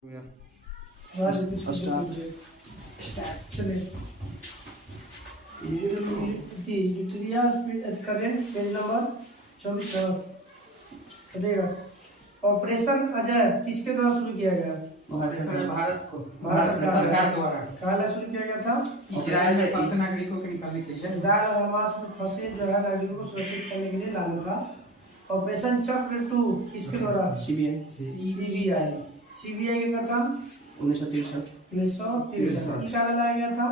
Operation Ajay किसके द्वारा शुरू किया गया? भारत सरकार द्वारा। कहाँ शुरू किया गया था? इजराइल में फंसे नागरिकों को निकालने के लिए। इजराइल और हमास में फंसे जो है नागरिकों को सुरक्षित करने के लिए लाना था। ऑपरेशन चक्र 2 किसके द्वारा? सीबीआई के गठन 1963 निकाला लाया गया था।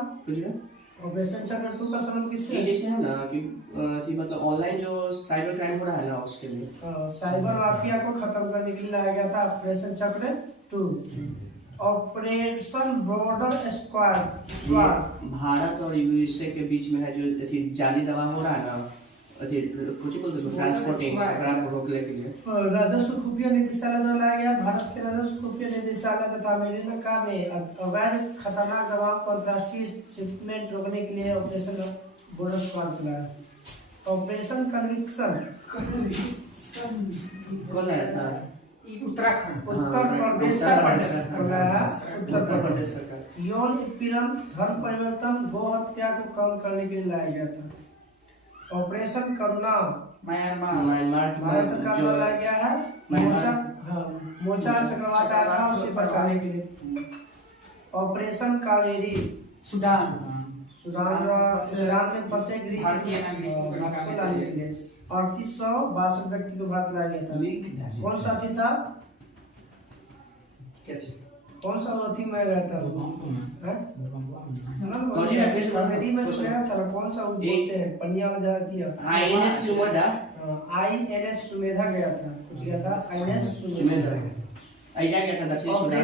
ऑपरेशन चक्र 2 का संबंध किससे? जैसे है ना कि मतलब ऑनलाइन जो साइबर क्राइम हो रहा है ना उसके लिए साइबर माफिया को खत्म करने के लिए लाया गया था ऑपरेशन चक्र 2। ऑपरेशन बॉर्डर स्क्वाड भारत और यूएसए के बीच में है जो जाली दवा हो रहा है ना कुछ बोलते हैं ट्रांसपोर्टिंग क्राइम रोकने के लिए राजस्व खुफिया निदेशालय द्वारा लाया गया। भारत के राजस्व खुफिया निदेशालय तथा अमेरिका ने अवैध खतरनाक दवाओं को अंतर्राष्ट्रीय शिपमेंट रोकने के लिए ऑपरेशन बॉर्डर स्क्वाड चलाया। ऑपरेशन कन्विक्शन कौन है था? उत्तराखंड उत्तर प्रदेश सरकार। यौन उत्पीड़न, धर्म परिवर्तन, गो हत्या को कम करने के लिए लाया गया था। ऑपरेशन करुणा म्यांमार भारत सरकार द्वारा लाया गया है। मोर्चा चक्रवात आया था उसे बचाने के लिए। ऑपरेशन कावेरी सूडान में फंसे ग्रीक भारतीय नागरिकों को निकालने के लिए 3862 व्यक्ति को भारत लाया गया था। कौन सा थी था? कौन सा अथी में गया था? कावेरी में गया था। कौन सा बोलते हैं पनिया में जाती है? आईएनएस सुमेधा गया था। कुछ गया था आईएनएस सुमेधा। ऐसा क्या था दक्षिण सूडान?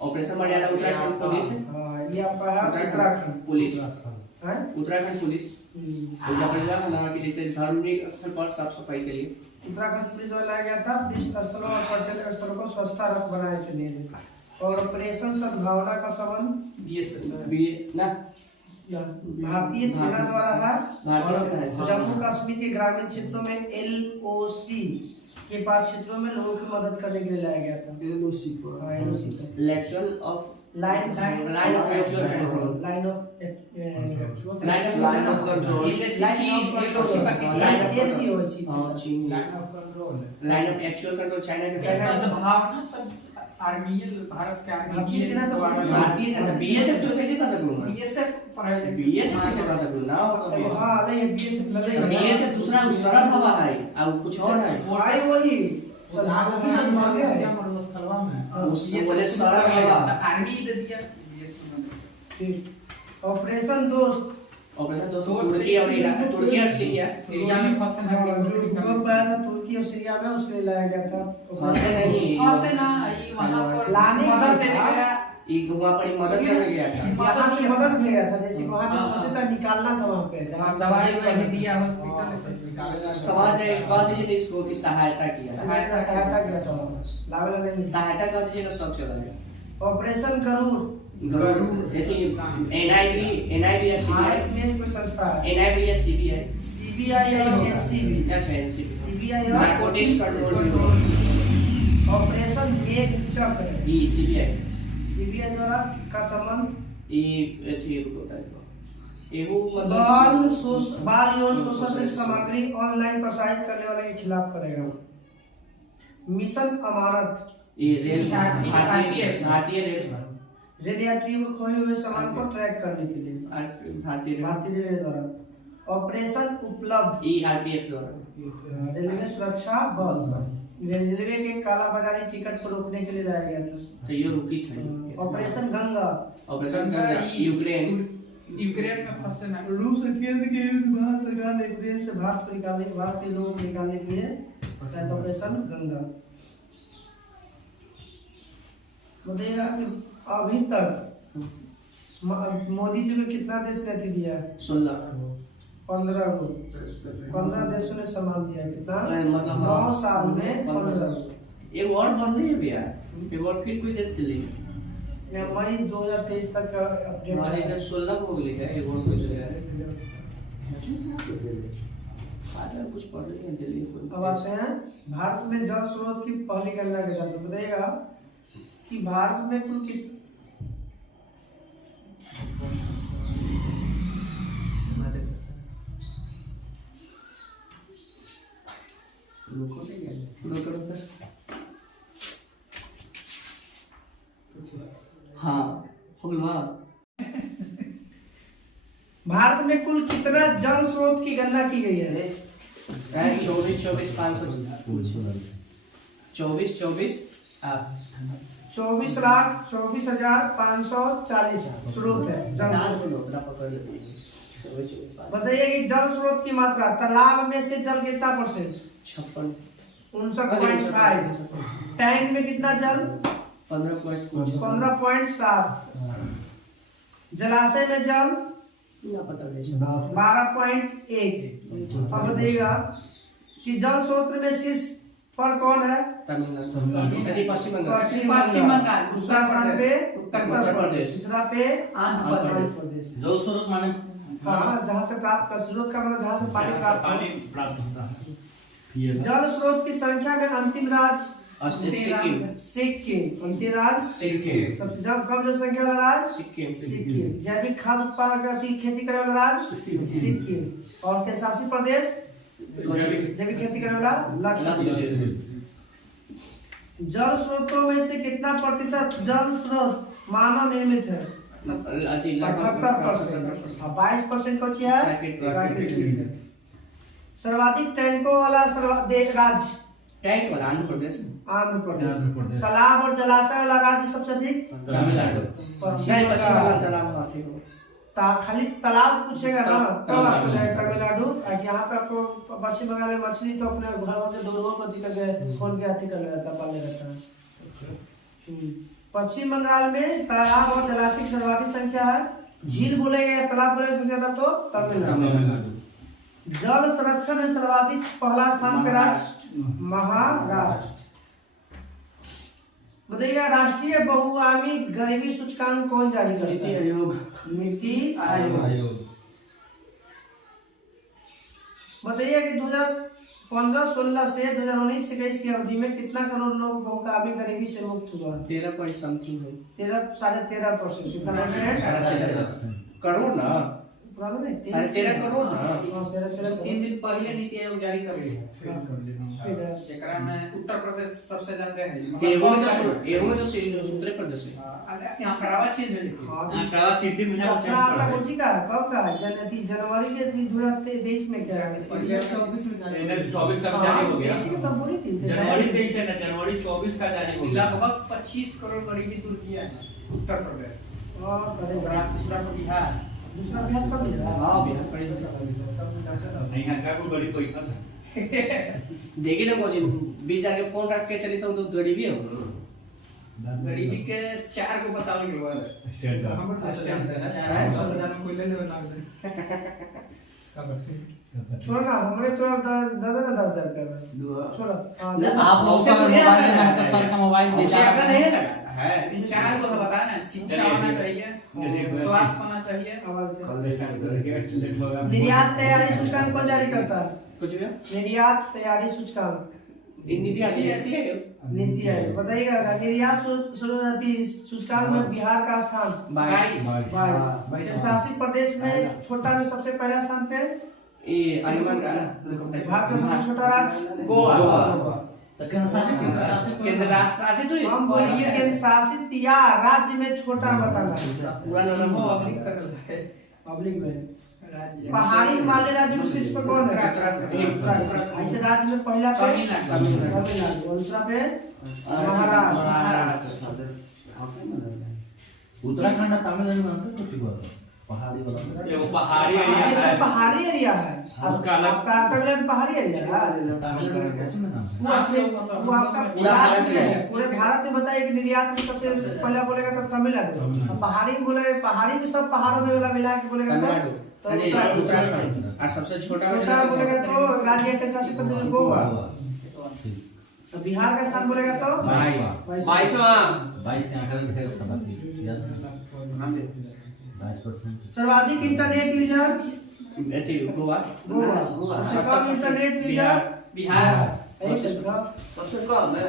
ऑपरेशन मर्यादा उत्तराखंड पुलिस ये आपका है उत्तराखंड पुलिस है। उत्तराखंड पुलिस ऐसा पड़ेगा ना कि जैसे धार्मिक स्थल पर साफ सफाई के लिए उत्तराखंड पुलिस द्वारा लाया गया था। तीर्थ स्थलों और पर्यटन स्थलों को स्वच्छता रख बनाने के लिए। और ऑपरेशन सद्भावना का संबंध भारतीय सेना द्वारा है। जम्मू कश्मीर के ग्रामीण क्षेत्रों में LOC के पास क्षेत्रों में लोगों की मदद करने के लिए लाया गया था। LOC line of actual control China के आर्मी भारत के आर्मी भारतीय सेना बीएसएफ तो कैसे कर सकूं मैं? बीएसएफ कैसे कर सकूं ना? हां नहीं बीएसएफ दूसरा उस तरफ हवा है अब कुछ और है भाई वही आर्मी दे दिया। ऑपरेशन दोस्त तुर्की और इराक तुर्की और सीरिया में फंसे तुर्की और सीरिया में उसके लाया गया था। फंसे नहीं ना वहां पर मदद देने गया वहां पर मदद करने गया था। मदद भी गया था जैसे वहां पे फंसे था निकालना था वहां पे दवाई भी दिया हॉस्पिटल में सब समाज ने कह दीजिए इसको कि सहायता किया था लावेला नहीं सहायता कह दीजिए ना सब चला गया। ऑपरेशन गरुड़ देखिए एनआईबी या सीबीआई में कोई संस्था है। एनआईबी या सीबीआई या एनसीबी अच्छा NCB CBI narcotics control bureau. Operation एक चक्र ये सीबीआई द्वारा का संबंध ये थी होता है एहू बाल यौन शोषण से सामग्री ऑनलाइन प्रसारित करने वाले के खिलाफ करेगा। मिशन अमानत ये रेल भारतीय रेल यात्रियों को खोए हुए सामान को ट्रैक करने के लिए भारतीय रेलवे द्वारा। ऑपरेशन उपलब्ध आरपीएफ द्वारा। रेलवे सुरक्षा बल रेलवे के कालाबाजारी टिकट को रोकने के लिए लाया गया था। तो ये रुकी था। ऑपरेशन गंगा यूक्रेन में फंसे ना रूस और केंद्र के भारत सरकार ने विदेश से भारत के लोगों को निकालने के लिए ऑपरेशन गंगा। बताइएगा कि अभी तक मोदी जी को कितना देश ने दिया है? 15 को 15 देशों ने सम्मान दिया। कितना मतलब 9 साल में 15 एक और बढ़ नहीं है भैया एक और फिर कोई देश दिल्ली मई 2023 तक अपडेट हमारे से 16 हो गई है एक और कुछ है कुछ पढ़ रही है दिल्ली। अब आते हैं भारत में जल स्रोत की पहली गणना के बारे में बताइएगा। कि भारत में कुल हाँ हो गया। भारत में कुल कितना जल स्रोत की गणना की गई है? 24,24,540 स्रोत है जल स्रोत। बताइए कि जल स्रोत की मात्रा तालाब में से जल कितना %? 59.5। टैंक में कितना जल? 15.7। जलाशय में जल 12.1। अब बताइएगा कि जल स्रोत में शीर्ष पर कौन है? पश्चिम बंगाल। पश्चिम बंगाल। दूसरा स्थान पे उत्तर प्रदेश। तीसरा पे आंध्र प्रदेश। जल स्रोत माने हाँ, जहाँ से प्राप्त कर स्रोत का मतलब जहाँ से पानी प्राप्त हो। प्राप्त होता है। जल स्रोत की संख्या में अंतिम राज्य सिक्किम। सिक्किम। अंतिम राज्य सिक्किम। सबसे कम जनसंख्या वाला राज्य सिक्किम। सिक्किम। जैविक खाद्य उत्पादन की खेती करे वाला राज्य सिक्किम। और केंद्र शासित प्रदेश जैविक खेती करे वाला लक्षद्वीप। जल स्रोतों में से कितना प्रतिशत जल स्रोत मानव निर्मित है? 78%। 22% को क्या है? सर्वाधिक टैंकों वाला राज्य टैंक वाला आंध्र प्रदेश। आंध्र प्रदेश। तालाब और जलाशय वाला राज्य सबसे अधिक तमिलनाडु। पश्चिम बंगाल। खाली तालाब पूछेगा ना तो आपको जाएगा तमिलनाडु। यहाँ पे आपको पश्चिम बंगाल में मछली तो अपने घर के दो पर खोल के अति कर रहता पाले रहता है। पश्चिम बंगाल में तालाब और जलाशय की सर्वाधिक संख्या है। झील बोलेगा या तालाब बोलेगा संख्या तो तमिलनाडु। जल संरक्षण में सर्वाधिक पहला स्थान पे राष्ट्र महाराष्ट्र। बताइएगा राष्ट्रीय बहुआयामी गरीबी सूचकांक कौन जारी करता है? नीति आयोग। बताइए कि 2015-16 से 2019-21 की अवधि में कितना करोड़ लोग बहुआयामी गरीबी से मुक्त हुआ? 13.3%। करोड़ ना? 13.5 करोड़ ना? 3 दिन पहले नीति आयोग जारी कर रही है। जेकरा में उत्तर प्रदेश सबसे ज्यादा है। एहू में तो उत्तर प्रदेश है। यहाँ करावा चीज मिली। करावा 3 महीना अच्छा आपका कोची का कब का है? जनवरी के 2023 में क्या है? 24 का जारी हो गया। जनवरी 23 है ना, जनवरी 24 का जारी हो गया। लगभग 25 करोड़ गरीबी दूर किया है उत्तर प्रदेश। और दूसरा बिहार। दूसरा बिहार कब दिया? हाँ बिहार नहीं यहाँ का कोई गरीब कोई था। देखिए ना कोची 20,000 के फोन रख के चली तो गरीबी है। गरीबी के 4 को बताओ के बाद स्टैंड का छोड़ ना हमने तो दादा ना 10,000 रुपया छोड़। आप लोग का मोबाइल में है तो सर का मोबाइल दे नहीं लगा है। 4 को तो बताया ना, शिक्षा होना चाहिए, स्वास्थ्य होना चाहिए। निर्यात तैयारी सूचकांक कौन जारी करता है? कुछ भी निर्यात तैयारी सूचकांक नीति आयोग। नीति आयोग। बताइएगा निर्यात सूचकांक में बिहार का स्थान 22। शासित प्रदेश में छोटा में सबसे पहला स्थान पे अंडमान का भारत का सबसे छोटा राज्य गोवा। केंद्र शासित हम बोलिए केंद्र शासित या राज्य में छोटा बताना पूरा नाम हो पब्लिक में। पहाड़ी हिमालय राज्य में शीर्ष पर कौन है? ऐसे राज्य में पहला पे तमिलनाडु, दूसरा पे महाराष्ट्र। उत्तराखंड तमिलनाडु में अंतर कुछ हुआ पहाड़ी वाला ये वो पहाड़ी एरिया है। पहाड़ी एरिया है। उसका अलग तमिलनाडु पहाड़ी एरिया है। वो आपका पूरे भारत में बताइए कि निर्यात में सबसे पहला बोलेगा तो तमिलनाडु। पहाड़ी बोले पहाड़ी में सब पहाड़ों में वाला मिला के बोलेगा तो उत्तराखंड। और सबसे छोटा बोलेगा तो राज्य के शासित प्रदेश गोवा। बिहार का स्थान बोलेगा तो 22। सर्वाधिक इंटरनेट यूजर गोवा। सबसे कम इंटरनेट यूजर बिहार। सबसे कम है।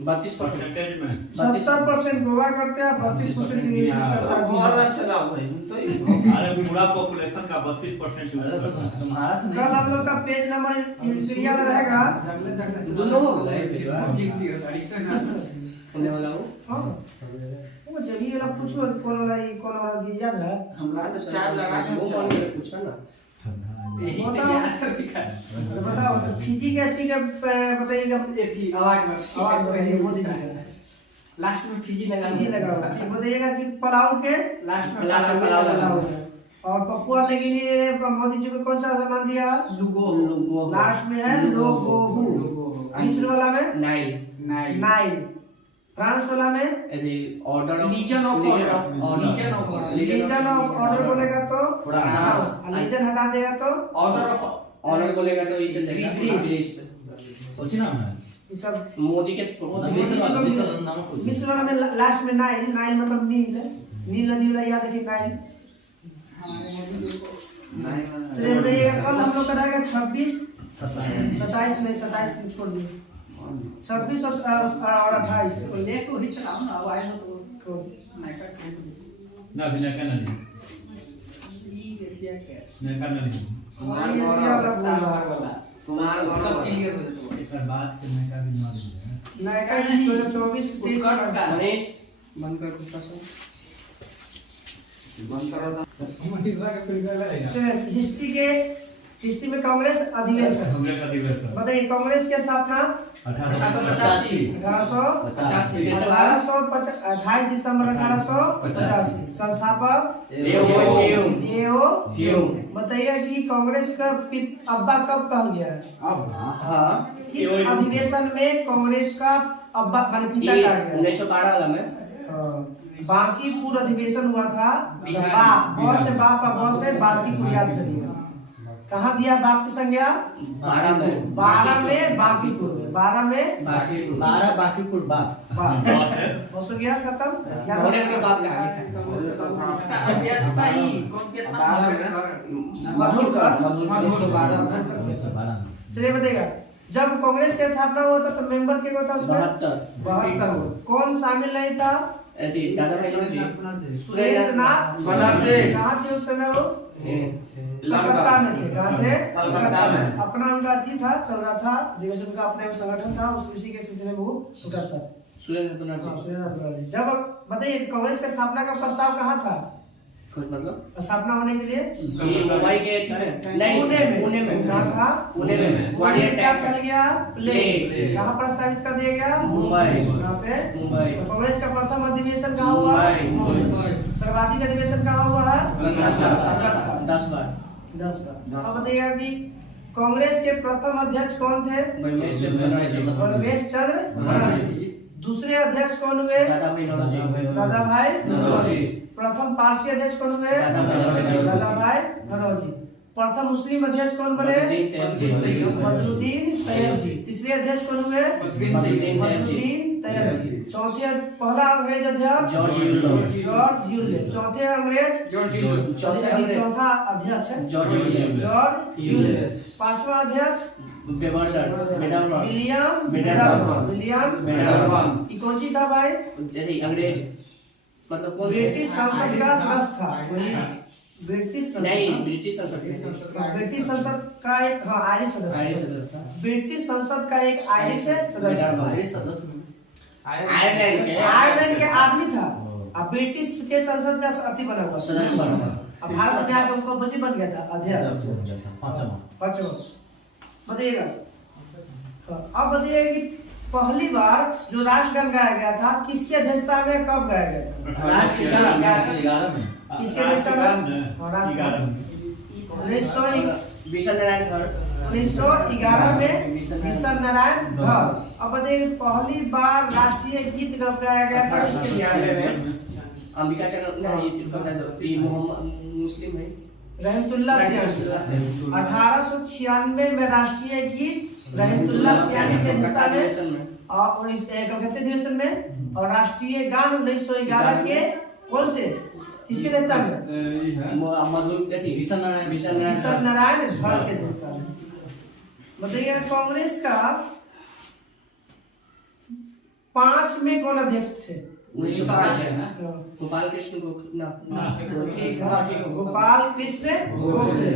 32% परसेंटेज में 70% गोवा करते हैं, 32% इंग्लिश करता है। और अच्छा लाभ भाई तो अरे पूरा पॉपुलेशन का 32% यूज करता है। तुम्हारा से कल हम लोग का पेज नंबर इंपीरियल रहेगा। दोनों हो गए भेजवा ठीक भी होता है इससे ना होने वाला हो। हाँ, वो जल्दी वाला पूछो कौन वाला ये कौन वाला दिया याद है? हमरा तो चार लगा वो के कौन ने पूछा ना? यही तो बताओ। याद लिखा है तो बताओ तो फिजी के ठीक है बताइएगा। ये थी आवाज में आवाज में पहले वो दीजिएगा। लास्ट में फिजी लगा ये लगा हुआ ठीक बताइएगा कि पलाऊ के लास्ट में लास्ट में पलाव पलाव लगा लगा हुआ हुआ है। और पप्पुआ लेकिन ये मोदी जी को कौन सा सामान दिया? लुगो लास्ट में है लोगोहू। मिस्र वाला में नाइल नाइल नाइल। फ्रांस वाला में यदि order of legion of order legion of order बोलेगा तो फ्रांस। लीजन हटा देगा तो ऑर्डर ऑफ ऑर्डर बोलेगा तो ये चल जाएगा ग्रीस। ग्रीस। सोची ना मैं ये सब मोदी के मिस्र वाला में लास्ट में नाइल। नाइल मतलब नील है। नील नदी वाला याद रखिए नाइल। चलिए बताइएगा कल हम लोग कराएंगे 26 27 नहीं 27 में छोड़ दिए 26 और 28 तो ले को ही चलाओ ना आवाज हो तो नहीं का ना भी ना करना नहीं ये देखिए क्या ना करना नहीं साल भर वाला तुम्हारा घर सब क्लियर हो जाता है एक बात के मैं का भी नॉलेज है नयका 2024 उत्कर्ष का गणेश बंद कर कुत्ता से बंद करो तो हिस्ट्री में कांग्रेस अधिवेशन। कांग्रेस अधिवेशन बताइए कांग्रेस की स्थापना 1885 28 दिसंबर 1885। संस्थापक क्यों? बताइए कि कांग्रेस का अब्बा कब कहा गया है? अब हाँ इस अधिवेशन में कांग्रेस का अब्बा माने पिता ये कहा गया 1912 वाला में बांकीपुर अधिवेशन हुआ था। बाप से बाप का बॉस है बांकीपुर याद करिए। कहाँ दिया बाप की संज्ञा? 12 में 12 में बांकीपुर में 12 में 12 बाकीपुर बाप बस हो गया खत्म। कांग्रेस के बाप का आगे उसका अभ्यास भाई कौन कितना मधुकर चलिए बताइएगा जब कांग्रेस की स्थापना हुआ था तो मेंबर के था उसमें 72 कौन शामिल नहीं था? यदि दादा भाई जी सुरेंद्र नाथ बनर्जी। कहाँ थे उस समय वो? कलकत्ता में थे। कहाँ थे? कलकत्ता में। अपना उनका अथी था चल रहा था अधिवेशन का अपना एक संगठन था उसी के सिलसिले में वो करता था। सुरेंद्र बनर्जी सुरेंद्र बनर्जी। जब बताइए कांग्रेस की स्थापना का प्रस्ताव कहाँ था? कुछ मतलब स्थापना होने के लिए ये मुंबई के नहीं पुणे में कहाँ था? पुणे में ग्वालियर क्या टैंक चल गया? प्लेग। कहाँ प्रस्तावित कर दिया गया? मुंबई। कहाँ पे? मुंबई तो कांग्रेस का प्रथम अधिवेशन कहाँ हुआ? मुंबई। सर्वाधिक अधिवेशन कहाँ हुआ है? 10 बार 10 का। अब बताइएगा कि कांग्रेस के प्रथम अध्यक्ष कौन थे? रमेश बनर्जी रमेश चंद्र बनर्जी। दूसरे अध्यक्ष कौन हुए? दादा भाई नौरोजी दादा भाई नौरोजी। प्रथम पारसी अध्यक्ष कौन हुए? दादा भाई नौरोजी। दादा भाई नौरोजी। प्रथम मुस्लिम अध्यक्ष कौन बने? बदरुद्दीन तैयबजी। तीसरे अध्यक्ष कौन हुए? बदरुद्दीन तैयबजी। चौथे पहला अंग्रेज अध्यक्ष जॉर्ज यूले। चौथे अंग्रेज चौथा अध्यक्ष है जॉर्ज यूले। पांचवा अध्यक्ष विलियम बेडरबर्न। कौन सी था भाई? यदि अंग्रेज मतलब कौन ब्रिटिश संसद का सदस्य था। ब्रिटिश नहीं ब्रिटिश संसद ब्रिटिश संसद का एक आयरिश सदस्य था ब्रिटिश संसद का एक आयरिश सदस्य आयरलैंड के आदमी था। अब ब्रिटिश के संसद का अति बना हुआ सदस्य बना हुआ। अब भारत में आके उनको बची बन गया था अध्यक्ष पांचवा। बताइएगा अब बताइएगा कि पहली बार जो राष्ट्रगान गाया गया था किसकी अध्यक्षता में कब गाया गया था? राष्ट्रगान में किसके अध्यक्षता में? 1911 में मिशन नारायण धर। अब बताइए पहली बार राष्ट्रीय गीत कब गाया गया था? इसके लिए अंबिका चंद्र ये मोहम्मद मुस्लिम है रहमतुल्लाह सियानी। 1896 में राष्ट्रीय गीत रहमतुल्लाह सियानी के अध्यक्षता में और कलकत्ता अधिवेशन में। और राष्ट्रीय गान 1911 के कौन से किसके अध्यक्षता में? मिशन नारायण धर के अध्यक्षता में। बताइए कांग्रेस का 5 में कौन अध्यक्ष थे? 1905 है ना, हाँ, गोपाल कृष्ण ठीक है, गोपाल कृष्ण गोखले।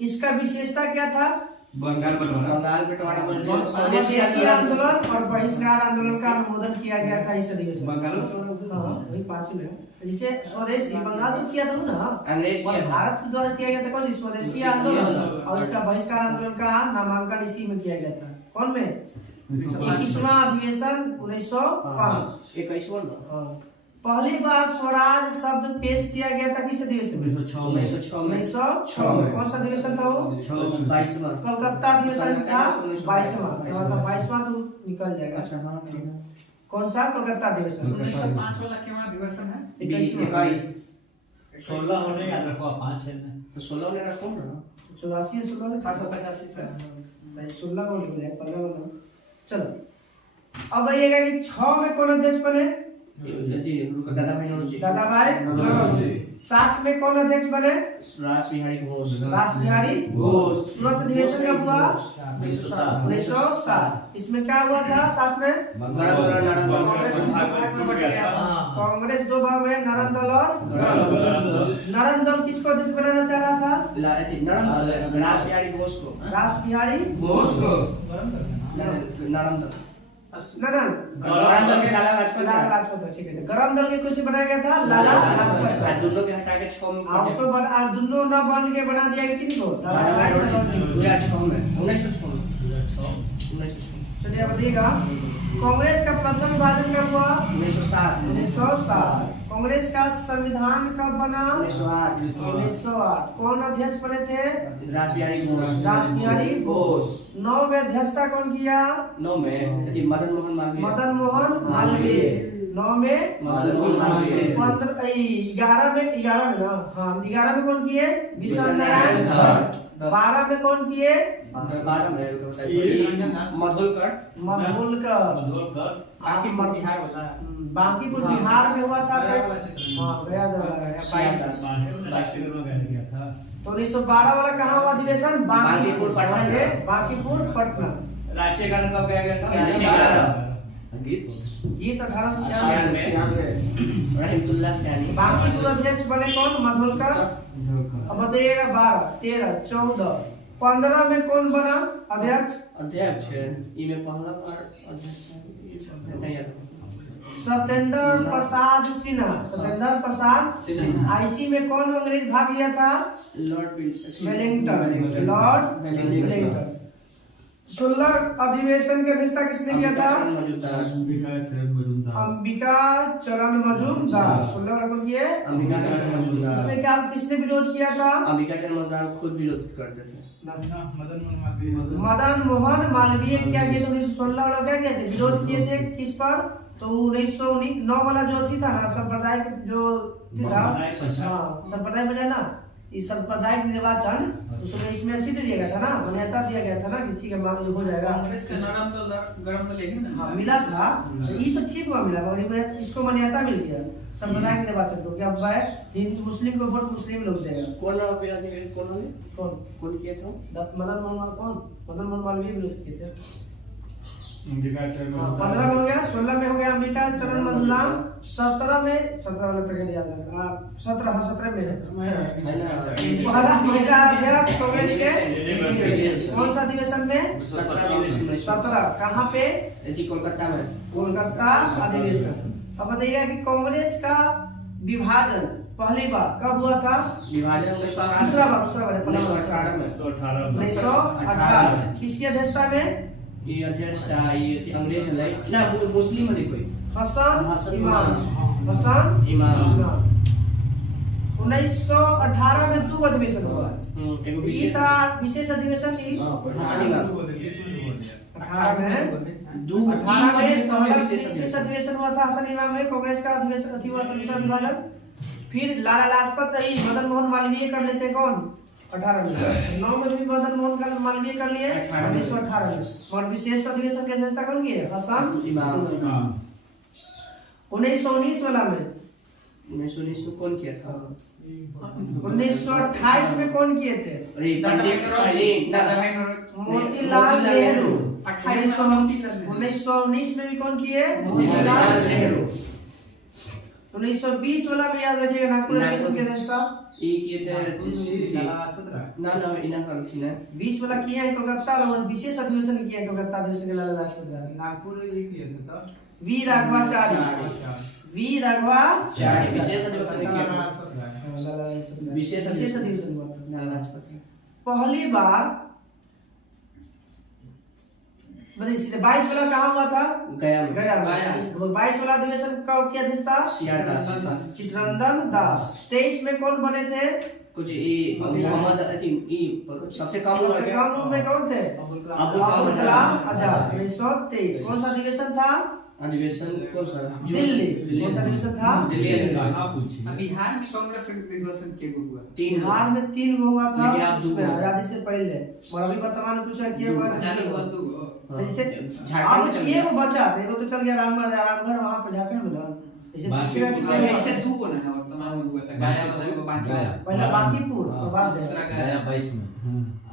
इसका विशेषता क्या था? बंगाल बंटवारा। बंगाल बंटवारा में स्वदेशी आंदोलन और बहिष्कार आंदोलन का अनुमोदन किया गया था इस अधिवेशन में। बंगाल हाँ, वही 5 में है। जिसे स्वदेशी बंगाल तो किया था ना, अंग्रेज किया था। भारत के द्वारा किया गया था कौन? स्वदेशी आंदोलन और इसका बहिष्कार आंदोलन का नामांकन इसी में किया गया था। कौन में? 21वां अधिवेशन 1905। 21वां पहली बार स्वराज शब्द पेश किया गया था किस अधिवेशन में? 1906 में 1906 में। कौन सा अधिवेशन था वो? 22वां। कलकत्ता अधिवेशन था 22वां। मतलब 22वां तो निकल जाएगा। अच्छा हाँ ठीक है। कौन सा? कलकत्ता अधिवेशन। 1905 वाला क्या अधिवेशन है? 21 16 होने याद रखो, 5 है ना। तो 16 ने रखो ना, 84 16 585 से 16 को लिख लिया, 15 को। चलो अब आइएगा कि 6 में कौन अध्यक्ष बने? जी दादा भाई नौरोजी। दादा भाई नौरोजी। 7 में कौन अध्यक्ष बने? रास बिहारी घोष। रास बिहारी घोष। सूरत अधिवेशन कब हुआ? 1907। इसमें क्या हुआ था? 7 में कांग्रेस 2 भाग में, नरम दल और नरम दल किसको अध्यक्ष बनाना चाह रहा था? रास बिहारी घोष को। रास बिहारी घोष को नरम दल नरम दल के लाला लाजपत लाला राय। लाजपत राय, ठीक है। गरम दल के किसे बनाया गया था? लाला लाजपत राय। दोनों के हटा के 6 में हाँ, उसको दोनों न बन के बना दिया कि किनको? लाला लाजपत राय। 2006 में 1906 चलिए अब देखिएगा, कांग्रेस का प्रथम विभाजन कब हुआ? 1907 1907। कांग्रेस का संविधान कब बना? 1908 1908। कौन अध्यक्ष बने थे? रास बिहारी घोष। रास बिहारी घोष। 9 में अध्यक्षता कौन किया? 9 में मदन मोहन मालवीय। मदन मोहन मालवीय। 9 में मदन मोहन मालवीय। 11 में ना, हाँ 11 में कौन किए? विशन नारायण भट्ट। 12 में कौन किए? 12 में मधुलकर। बांकीपुर बिहार वाला। बांकीपुर बिहार में हुआ था। हाँ गया था। तो 1912 वाला कहाँ हुआ अधिवेशन? बांकीपुर पटना में। बांकीपुर पटना। राष्ट्रीय गान कब गाया गया था? 1911। गीत 1896। रहमतुल्लाह सयानी। बांकीपुर अध्यक्ष बने कौन? मधुलकर। अब बताइएगा 12 13 14 15 में कौन बना अध्यक्ष? अध्यक्ष इमे पहला बार अध्यक्ष सत्येंद्र प्रसाद सिन्हा। सत्येंद्र प्रसाद सिन्हा। आईसी में कौन अंग्रेज भाग लिया था? Lord Wellington. Lord Wellington. 16 अधिवेशन की अध्यक्षता किसने किया था? अंबिका चरण मजूमदार। 16 रकम किए अंबिका चरण मजूमदार। इसमें क्या किसने विरोध किया था? अंबिका चरण मजूमदार खुद विरोध करते थे। मदन मोहन मालवीय क्या किए थे? 1916 वाला क्या किए थे? विरोध किए थे किस पर? तो 1909 वाला जो थी था ना, सांप्रदायिक जो था, हाँ सांप्रदायिक बजा ना, ये सांप्रदायिक निर्वाचन, उसमें इसमें अच्छी दिया गया था ना, मान्यता दिया गया था ना कि ठीक है मान हो जाएगा। कांग्रेस का नरम दल गरम दल लेकिन हाँ मिला था, ये तो ठीक हुआ मिला, मगर इसको मान्यता मिल गया सांप्रदायिक निर्वाचन को, क्या अब हिंदू मुस्लिम को वोट मुस्लिम लोग देगा। कौन किए थे? मदन मोहन मालवीय विरोध किए थे। 15 में हो गया, 16 में हो गया अंबिका चरण मजूमदार, 17 में 17 वाला तक याद है, 17 में है पहला महिला अध्यक्ष कांग्रेस के कौन सा अधिवेशन में? 17 कहाँ पे? कोलकाता में। कोलकाता अधिवेशन। अब बताइएगा कि कांग्रेस का विभाजन पहली बार कब हुआ था? विभाजन दूसरा बार 1918 में। 1918 किसकी अध्यक्षता में? ये अध्यक्ष था ये अंग्रेज है ना, वो मुस्लिम है कोई हसन इमाम। 1918 में 2 अधिवेशन हुआ है। एगो विशेष अधिवेशन थी हसन इमाम। 18 में विशेष अधिवेशन हुआ था हसन इमाम में, कांग्रेस का अधिवेशन हुआ था दूसरा विभाजन। फिर लाला लाजपत राय मदन मोहन मालवीय कर लेते कौन? 18 में। 9 में भी मदन मोहन मालवीय कर लिए 1918 में। और विशेष अधिवेशन की अध्यक्षता कौन किए? हसन इमाम। 1919 वाला में 1919 में कौन किया था? 1928 में कौन किए थे? दादा भाई मोतीलाल नेहरू। 1919 में भी कौन किए? मोतीलाल नेहरू। 1920 वाला में याद रखिएगा नागपुर अधिवेशन के अध्यक्ष था। एक ये थे ना इना कर थी ना 20 वाला किए हैं कोलकाता और विशेष अधिवेशन किए हैं कोलकाता अधिवेशन के लाला लाजपत राय। नागपुर ये किया था वी राघवाचार्य विशेष अधिवेशन किया विशेष अधिवेशन हुआ था। लाला लाजपत राय। पहली बार बताइए सीधे 22 वाला कहाँ हुआ था? गया में 22 वाला अधिवेशन का क्या अध्यक्ष था? चित्ररंजन दास। 23 में कौन बने थे? कुछ ये मोहम्मद सबसे कम उम्र में कौन थे? अब्दुल कलाम आजाद। 1923 कौन सा अधिवेशन था? अधिवेशन कौन सा? दिल्ली। कौन सा अधिवेशन था? दिल्ली बिहार में कांग्रेस अधिवेशन के हुआ? बिहार में 3 गो हुआ था उसमें आजादी से पहले। और अभी वर्तमान में पूछा किए हुआ जैसे झारखंड में किए वो बचा थे तो चल गया रामगढ़ वहां पर झारखंड में था। जैसे पूछेगा कि ऐसे 2 को ना वर्तमान में हुआ था गया वाला को बाकी पहला बांकीपुर और बाद दूसरा में गया 22 में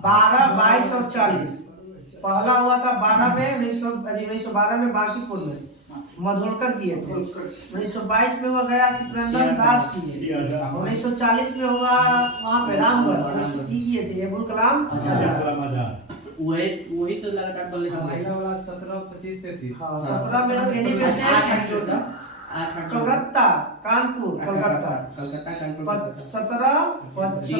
12, 22 और 40। पहला हुआ था 12 में 1912 में बांकीपुर में मधोलकर किए थे। 1922 में हुआ गया चित्ररंजन दास किए। 1940 में हुआ वहाँ पे रामगढ़ किए थे अब्दुल कलाम आजाद। वही तो लगातार पल्ले का महिला वाला 17 25 33 हाँ 17 में कलकत्ता कानपुर कलकत्ता 17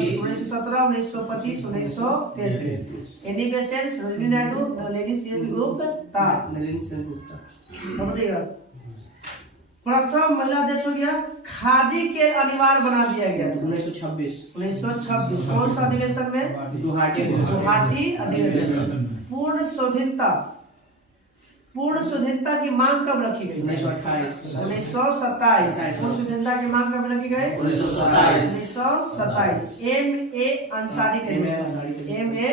1917 1925 1933 एनी बेसेंट रजनी नायडू लेनी सीएल ग्रुप था। समझिएगा प्रथम महिला अध्यक्ष हो गया। खादी के अनिवार्य बना दिया गया 1926 कौन सा अधिवेशन में? गुवाहाटी अधिवेशन। पूर्ण स्वाधीनता की मांग कब रखी गई? 1927 पूर्ण स्वाधीनता की मांग कब रखी गई? 1927 M.A. अंसारी के M.A.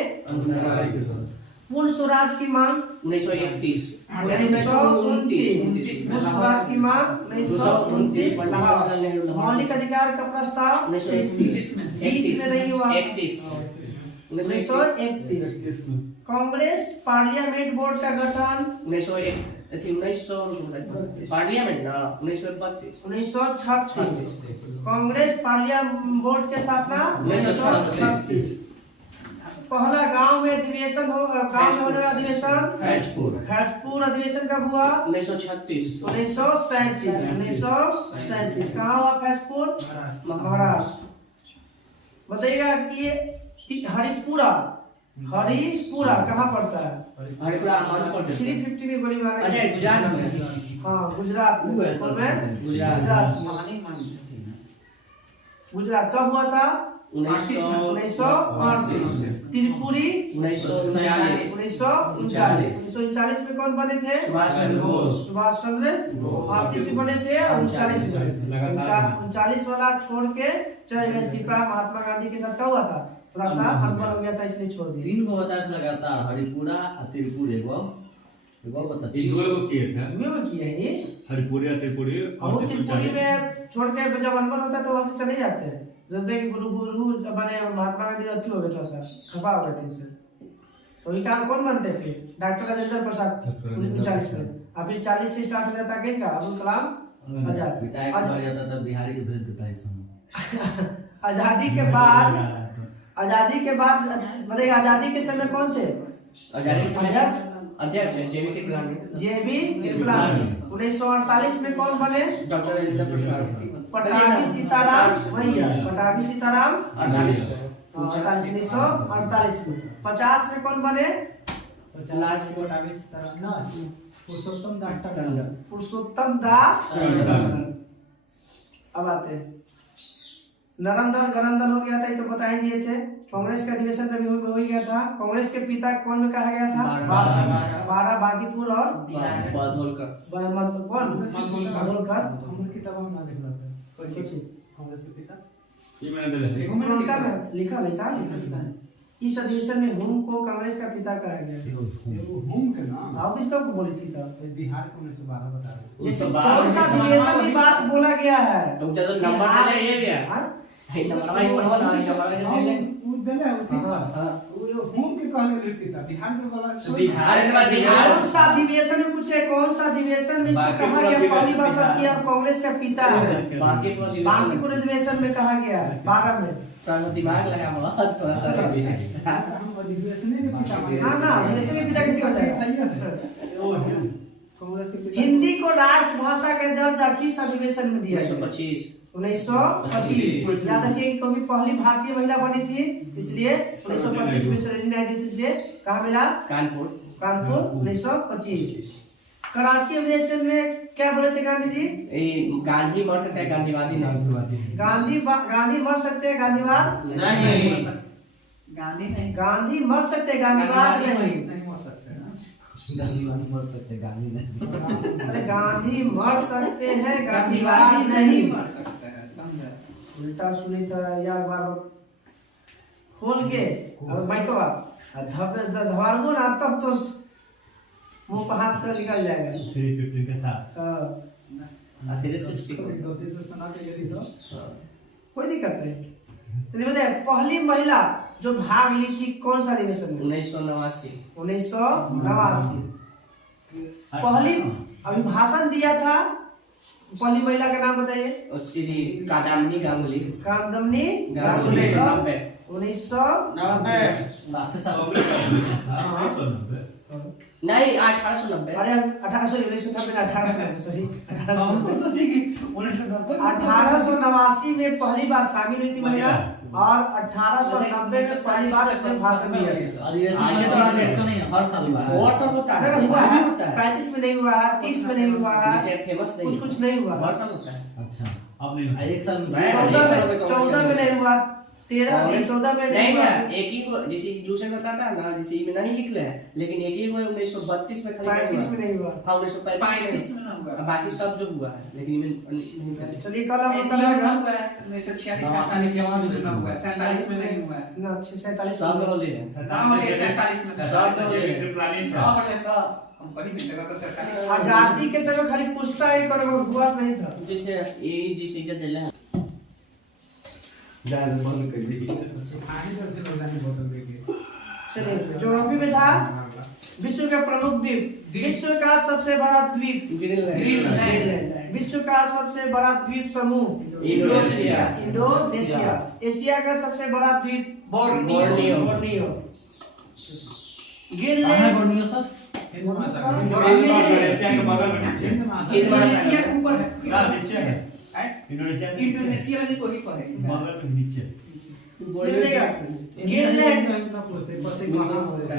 पूर्ण स्वराज की मांग 1931 1929 पूर्ण स्वराज की मांग 1929 मौलिक अधिकार का प्रस्ताव 1931 में नहीं हुआ 1931 कांग्रेस पार्लियामेंट बोर्ड का गठन 1900 पार्लियामेंट ना 1936 कांग्रेस पार्लियामेंट बोर्ड की स्थापना 1936 पहला गांव में अधिवेशन गांव में होने वाला अधिवेशन हैजपुर अधिवेशन कब हुआ? 1936 कहाँ हुआ हैजपुर? महाराष्ट्र। बताइएगा कि ये हरिपुरा कहाँ पड़ता है? हरिपुरा मध्य प्रदेश 350 में गोली मारा अच्छा गुजरात में हाँ गुजरात में गुजरात कब हुआ था? 1938 त्रिपुरी 1939 में कौन बने थे? सुभाष चंद्र 38 में बने थे और 39 वाला छोड़ के चले गए इस्तीफा महात्मा गांधी के साथ। क्या हुआ था? थोड़ा सा अनबन हो गया था इसलिए छोड़ दिया। 3 गो होता था लगातार हरिपुरा त्रिपुर एगो बता ये 2 को किए थे में किए हैं ये हरिपुरी त्रिपुरी और त्रिपुरी में छोड़ के जब अनबन होता है तो वहां से चले जाते हैं। जैसे कि गुरु बने महात्मा गांधी अति हो गए थोड़ा सा खफा हो गए थे इनसे तो ये काम कौन बनते फिर? डॉक्टर राजेंद्र प्रसाद 39 में। अभी 40 से स्टार्ट हो जाता है किनका? अब्दुल कलाम आजाद। बिहारी के भेज देता है आजादी के बाद मतलब आजादी के समय कौन थे? अध्यक्ष JB कृपलानी। 1948 में कौन बने? डॉक्टर राजेंद्र प्रसाद। पटाभी सीताराम वही है पटाभी सीताराम 1948 में। 50 में कौन बने? पुरुषोत्तम दास अब आते हैं नरम दल गरम दल हो गया था ये तो बता ही दिए थे। कांग्रेस का अधिवेशन तभी हो ही गया था। कांग्रेस के पिता कौन में कहा गया था? 12 बांकीपुर और बादोलकर कांग्रेस के पिता ये मैंने दिया लिखा है। इस अधिवेशन में हुम को कांग्रेस का पिता कहा गया। हुम के नाम आप किसको बोली थी तब? बिहार को 1912 बता रहे जैसे कौन सा अधिवेशन की बात बोला गया है? तुम तो नंबर ले ये भी है हां नंबर वाला नंबर देले वो होम के कहले लिखी था बिहार के वाला कौन सा अधिवेशन में पूछे, कौन सा अधिवेशन में इसको कहा गया पहली बार सब किया कांग्रेस का पिता है। बांकीपुर अधिवेशन में कहा गया 12 में। थोड़ा दिमाग लगा बहुत थोड़ा सा अधिवेशन के पिता हाँ ना, अधिवेशन के पिता किसी होता है। हिंदी को राष्ट्रभाषा का दर्जा किस अधिवेशन में दिया? 1925। याद रखिए क्योंकि पहली भारतीय महिला बनी थी इसलिए 1925 में सरोजिनी इसलिए कहाँ मिला? कानपुर 1925। कराची अधिवेशन में क्या बोले थे गांधी जी? गांधी मर सकते हैं, गांधीवादी नहीं। गांधी मर सकते हैं, गांधीवाद नहीं। गांधी नहीं, गांधी मर सकते हैं, गांधीवाद नहीं। नहीं हो सकते ना। गांधीवादी मर सकते गांधी नहीं। अरे गांधी मर सकते हैं, गांधीवादी गांधीवादी नहीं नहीं। मर सकते हैं, समझे? उल्टा सुनी तो यार बार खोल के और माइकवा धवारगो ना तब तो मुंह पर हाथ कर निकल जाएगा। 315 के साथ फिर 60 गलती से सुना के यदि तो कोई दिक्कत नहीं। चलिए बताइए पहली महिला जो भाग ली थी कौन सा अधिवेशन में? 1989। 1989। पहली अभी भाषण दिया था, पहली महिला का नाम बताइए। उसकी कादम्बनी गांगुली। कादम्बनी गांगुली 1990। 1990 नहीं 1890। अरे 1890 सॉरी 1889 में पहली बार शामिल हुई थी महिला और 1890 में पहली बार उसने भाषण दिया। हर साल हुआ है। और सब होता है, हुआ है होता है। 35 में नहीं हुआ है, 30 में नहीं हुआ है, जिसे फेमस नहीं, कुछ नहीं हुआ। और सब होता है। अच्छा अब नहीं एक साल में 14 में नहीं हुआ, 13 में 14 में नहीं हुआ। हुआ। एक ही को जैसे दूसरे बताता है ना, जैसे में नहीं लिख ले है, लेकिन एक ही को 1932 में खाली 35 में नहीं हुआ। हाँ 1935 में ना हुआ। में। बाकी सब जो हुआ है लेकिन इनमें नहीं था। चलिए कल हम एथियो बताएगा ना हुआ है, 1946 47 में हुआ है, 47 में नहीं हुआ है। ना 47 सब में होले है। नाम है 47 में सब में होले है। प्लानिंग था। और लेता हम कहीं भी जगह पर सरकारी आजादी के समय खाली पूछता है पर वो हुआ नहीं था। जैसे ये जिस इज्जत दिला है ज्यादा बंद कर दी। पानी करके लगाने बोतल देके चलिए ज्योग्राफी में था विश्व के प्रमुख द्वीप। विश्व का सबसे बड़ा द्वीप ग्रीनलैंड। विश्व का सबसे बड़ा द्वीप समूह इंडोनेशिया। इंडोनेशिया। एशिया का सबसे बड़ा द्वीप Borneo. Greenland Borneo sir Indonesia के बगल में नीचे। इंडोनेशिया के ऊपर है। ना नीचे है। इंडोनेशिया के नीचे। इंडोनेशिया वाली कोई पर है। बगल में नीचे।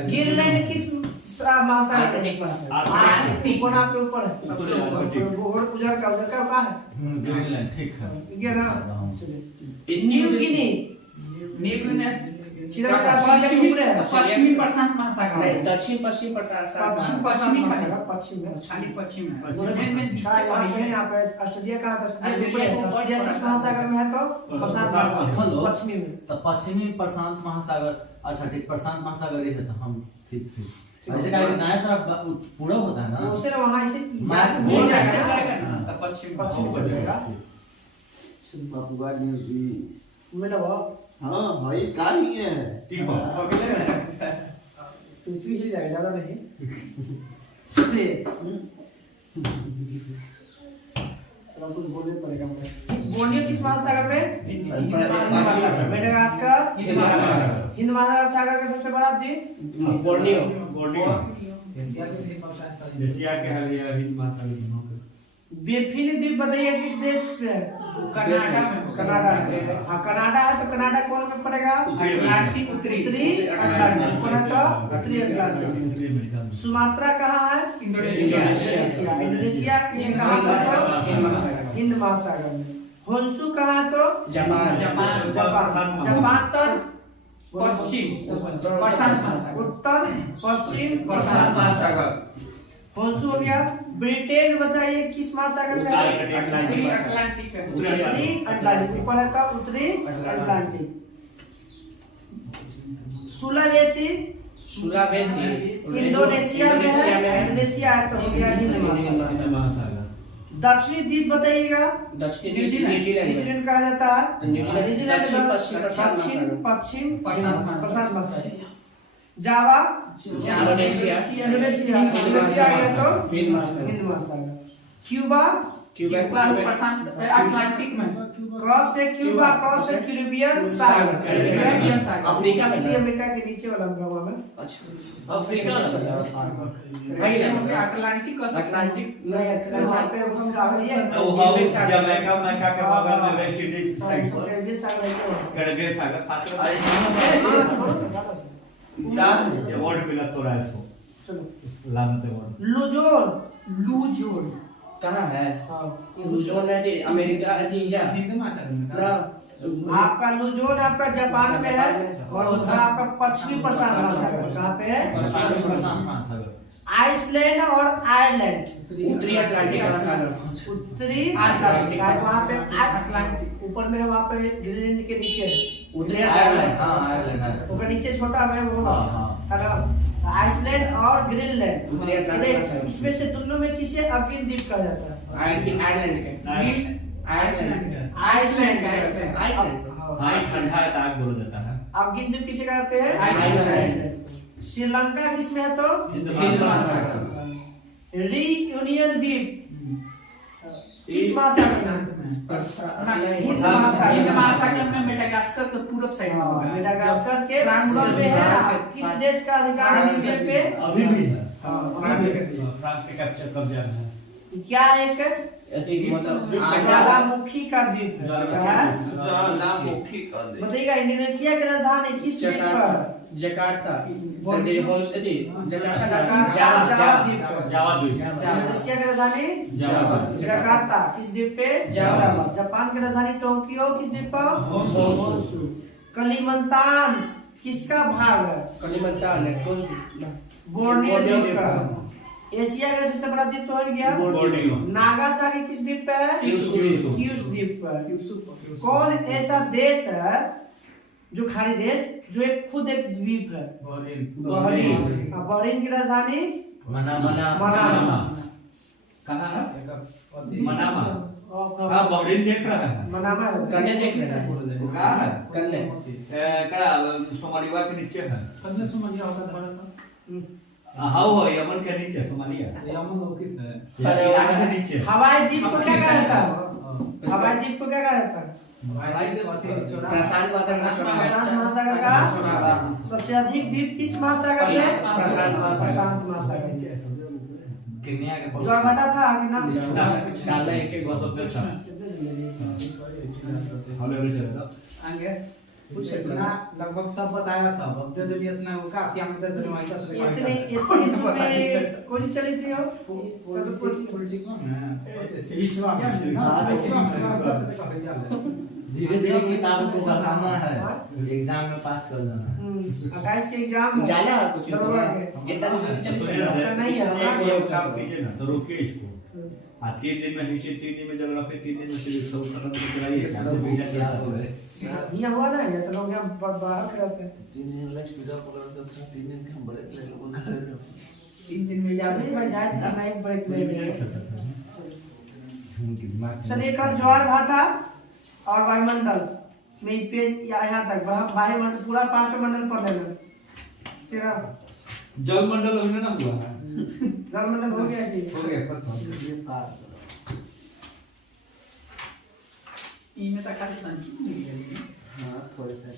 ग्रीनलैंड किस महासागर में? आर्कटिक। कोना पे ऊपर है, सबसे ऊपर। और उधर का कहाँ है? ग्रीनलैंड ठीक है। ये ना न्यू गिनी। न्यूजीलैंड सीधा पश्चिमी पश्चिमी प्रशांत महासागर नहीं, है। दक्षिण पश्चिम प्रशांत पश्चिमी पश्चिम में खाली पश्चिम है। पश्चिम में नीचे कहाँ पड़ी है। यहाँ पे ऑस्ट्रेलिया कहाँ है? ऑस्ट्रेलिया है। ऑस्ट्रेलिया किस महासागर में है? तो प्रशांत महासागर हेलो। पश्चिमी में। तो पश्चिमी प्रशांत महासागर, अच्छा ठीक, प्रशांत महासागर ये है तो हम ठीक ऐसे का नया तरफ पूरा होता है ना। उसे ना वहाँ से वो जैसे जाएगा ना तो पश्चिम पश्चिम चल जाएगा। बाबूगा जी मेरा वो हाँ भाई का ही है। ठीक है। पृथ्वी हिल जाएगा, ज्यादा नहीं। इसलिए चलो कुछ बोलने पड़ेगा मुझे। बोर्नियो किस महासागर में? मेडागास्कर। हिंद महासागर का सबसे बड़ा द्वीप बोर्नियो। एशिया के भी पता है। एशिया के हालिया हिंद महासागर में। बेफिन द्वीप बताइए किस देश में है? कनाडा में। कनाडा में। हाँ कनाडा है तो कनाडा कौन में पड़ेगा? अटलांटिक उत्तरी उत्तरी अटलांटिक। कौन है तो? उत्तरी अटलांटिक। सुमात्रा कहाँ है? इंडोनेशिया। इंडोनेशिया के कहाँ पर? हिंद महासागर में। होन्शु कहाँ है तो? जापान। जापान। जापान उत्तर पश्चिम प्रशांत महासागर। उत्तर पश्चिम प्रशांत महासागर। होन्शु हो गया। ब्रिटेन बताइए किस महासागर में है? उत्तरी अटलांटिक है। उत्तरी अटलांटिक। ऊपर है तो उत्तरी अटलांटिक। सुलावेसी सुलावेसी इंडोनेशिया में है। इंडोनेशिया है तो हो गया हिंद महासागर। महासागर। दक्षिणी द्वीप बताइएगा। दक्षिणी न्यूजीलैंड। न्यूजीलैंड कहा जाता है। न्यूजीलैंड दक्षिण पश्चिम प्रशांत महासागर। Java Indonesia. इंडोनेशिया आ गया तो हिंद महासागर। हिंद महासागर। क्यूबा प्रशांत अटलांटिक में। क्रॉस से क्यूबा, क्रॉस से कैरिबियन सागर। कैरिबियन सागर। अफ्रीका में उत्तरी अमेरिका के नीचे वाला हुआ में। अच्छा अफ्रीका अटलांटिक अटलांटिक नहीं वहाँ पे उसका ये तो हम जमैका मैका के बगल में वेस्ट इंडीज साइड पर कैरिबियन सागर है क्या? कैरिबियन सागर पात्र अरे क्या अवार्ड मिला तो रहा इसको चलो लानत अवार्ड। लुजोन कहाँ है? हाँ लुजोन है कि अमेरिका है कि जा हिंद महासागर में ना आपका लुजोन आपका जापान में है और उधर आपका पश्चिमी प्रशांत महासागर कहाँ पे है? प्रशांत महासागर। आइसलैंड और आयरलैंड। उत्तरी अटलांटिक महासागर। उत्तरी अटलांटिक वहाँ पे अटलांटिक ऊपर में है, वहाँ पे ग्रीनलैंड के नीचे है। उत्तरी आयरलैंड, अटलांटिक हाँ आयरलैंड है। उसका नीचे छोटा है वो हाँ, हाँ। है ना? आइसलैंड और ग्रीनलैंड। उत्तरी अटलांटिक इन्हें- महासागर। इसमें से दोनों में किसे अग्नि द्वीप कहा जाता है? आयरलैंड के आइसलैंड आइसलैंड आइसलैंड हाँ ठंडा है ताक बोला जाता है। अग्नि द्वीप किसे कहते हैं? आइसलैंड। श्रीलंका किसमें है तो? हिंद हिंद महासागर। महासागर। रीयूनियन द्वीप किस महासागर में? हिंद महासागर। हिंद महासागर में मेडागास्कर के पूरब साइड में होगा। मेडागास्कर के फ्रांस पूरब में है। किस देश का अधिकार है इस द्वीप पे? अभी भी है। फ्रांस के फ्रांस के कैप्चर कब्जा में है। क्या एक मतलब ज्वालामुखी का द्वीप है? क्या है? ज्वालामुखी का देश। बताइएगा इंडोनेशिया की राजधानी किस द्वीप पर? जकार्ता जावा द्वीप पर। जावा द्वीप। इंडोनेशिया की राजधानी जावा। जकार्ता किस द्वीप पे? जावा। जापान की राजधानी टोक्यो किस द्वीप पर? होन्शु। कलिमंतान किसका भाग है? कलिमंतान है कौन सी बोर्नियो द्वीप का। एशिया का सबसे बड़ा द्वीप तो हो गया बोर्नियो। नागासाकी किस द्वीप पे है? क्यूशू। क्यूश द्वीप पर। कौन ऐसा देश है जो खाड़ी देश जो एक खुद एक द्वीप है? बहरीन। बहरीन की राजधानी मनामा। मनामा। कहाँ है? मनामा। हाँ बहरीन देख रहा है। मनामा है। करने देख रहे हैं वो कहाँ है? करने कड़ा सोमालिया के नीचे है। कन्या सोमालिया होता है भारत हाँ हो यमन के नीचे सोमालिया। यमन लोकित है। इराक के नीचे। हवाई द्वीप को क्या कहा जाता है? हवाई द्वीप को क्या कहा जाता है? प्रशांत महासागर प्रशांत महासागर का सबसे अधिक द्वीप किस महासागर में? प्रशांत महासागर। प्रशांत महासागर। केन्या के बहुत ज्वारभाटा था कि ना? डाला एक एक बस उतना था। हमें भी चलेगा। आगे कुछ इतना लगभग सब बताया सब अब दे दिए इतना वो का क्या मतलब दे माइका से इतनी में कोई चली थी हो? पॉलिटिक्स में विश्वा में धीरे धीरे किताब को बढ़ाना है, एग्जाम में पास कर जाना है। 28 के एग्जाम है। जाना है कुछ दरोगा के। इतना सुनिए ना, नहीं है, ये काम कीजिए ना तो रोकिए इसको। 3 दिन में हिस्से 3 दिन में ज्योग्राफी 3 दिन में सिविक्स सब खत्म कर चलाइए। यहाँ हुआ ना ये तो लोग यहाँ बाहर रहते हैं। 3 दिन लंच पिकअप पकड़ सकते हैं, 3 दिन का ब्रेक ले लो घर। 3 दिन में याद नहीं मैं जाए था नाइट ब्रेक ले लिए। चलिए कल ज्वार भाटा और वायुमंडल में पेज यहाँ तक वायुमंडल पूरा 5 मंडल पढ़ लेना। ठीक है? जलमंडल अभी ना हुआ है। जलमंडल हो गया कि? हो गया खत्म। इनमें तक खाली संचित मिल गई। हां थोड़े सा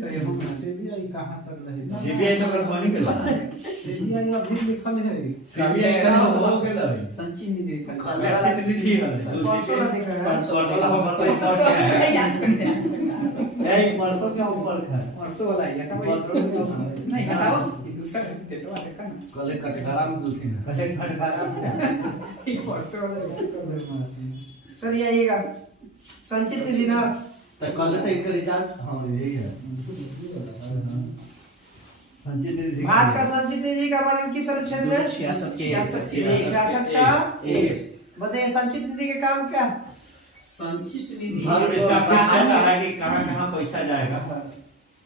से हम से भी आई कहां तक रही सीबीआई तो कर पानी के बाद सीबीआई अभी लिखल है सीबीआई का हो गेला है। संचित नहीं देखा। लक्षित निधि है। परसों ना दिख रहा है। वाला हमारा कोई पास है। एक मरतो के ऊपर है। परसों वाला ये का नहीं हटाओ दूसरा टेटो देखा ना। कल कटकारा में दूसरी ना पहले खटकारा में एक परसों वाला चलिए आइएगा संचित निधि ना तो कल तो एक रिचार्ज हां यही है। संचित निधि भारत का संचित निधि का वर्णन किस अनुच्छेद में? 66 का बताइए संचित निधि के काम क्या? संचित निधि इसका पैसा है कि कहां-कहां पैसा जाएगा।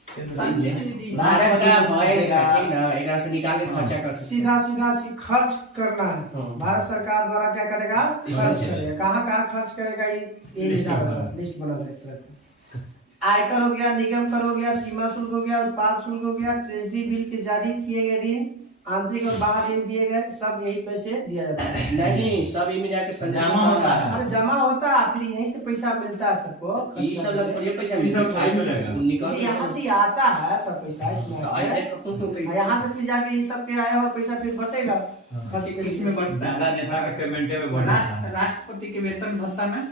संचित निधि भारत का भय ठीक ना, एकरा से निकाल के खर्चा कर सकते सीधा खर्च करना है। भारत सरकार द्वारा क्या करेगा, खर्च करेगा। कहाँ खर्च करेगा ये लिस्ट बना देता है। आयकर हो गया, निगम कर हो गया, सीमा शुल्क हो गया, उत्पाद शुल्क हो गया, ट्रेजरी बिल के जारी किए गए ऋण, आंतरिक और बाहर ऋण दिए गए, सब यही पैसे दिया जाता है। नहीं, सब इनमें जाके जमा होता है। अरे जमा होता है, फिर यहीं से पैसा मिलता है सबको। ये सब लग ये पैसा ये सब खाई में लगेगा। निकाल यहाँ से आता है सब पैसा इसमें, ऐसे क्यों यहाँ से फिर जाके ये सब के आया हुआ पैसा फिर बटेगा खर्च के इसमें बढ़ता है। ज्यादा नेता के पेमेंट में बढ़ रहा है। राष्ट्रपति के वेतन भत्ता में,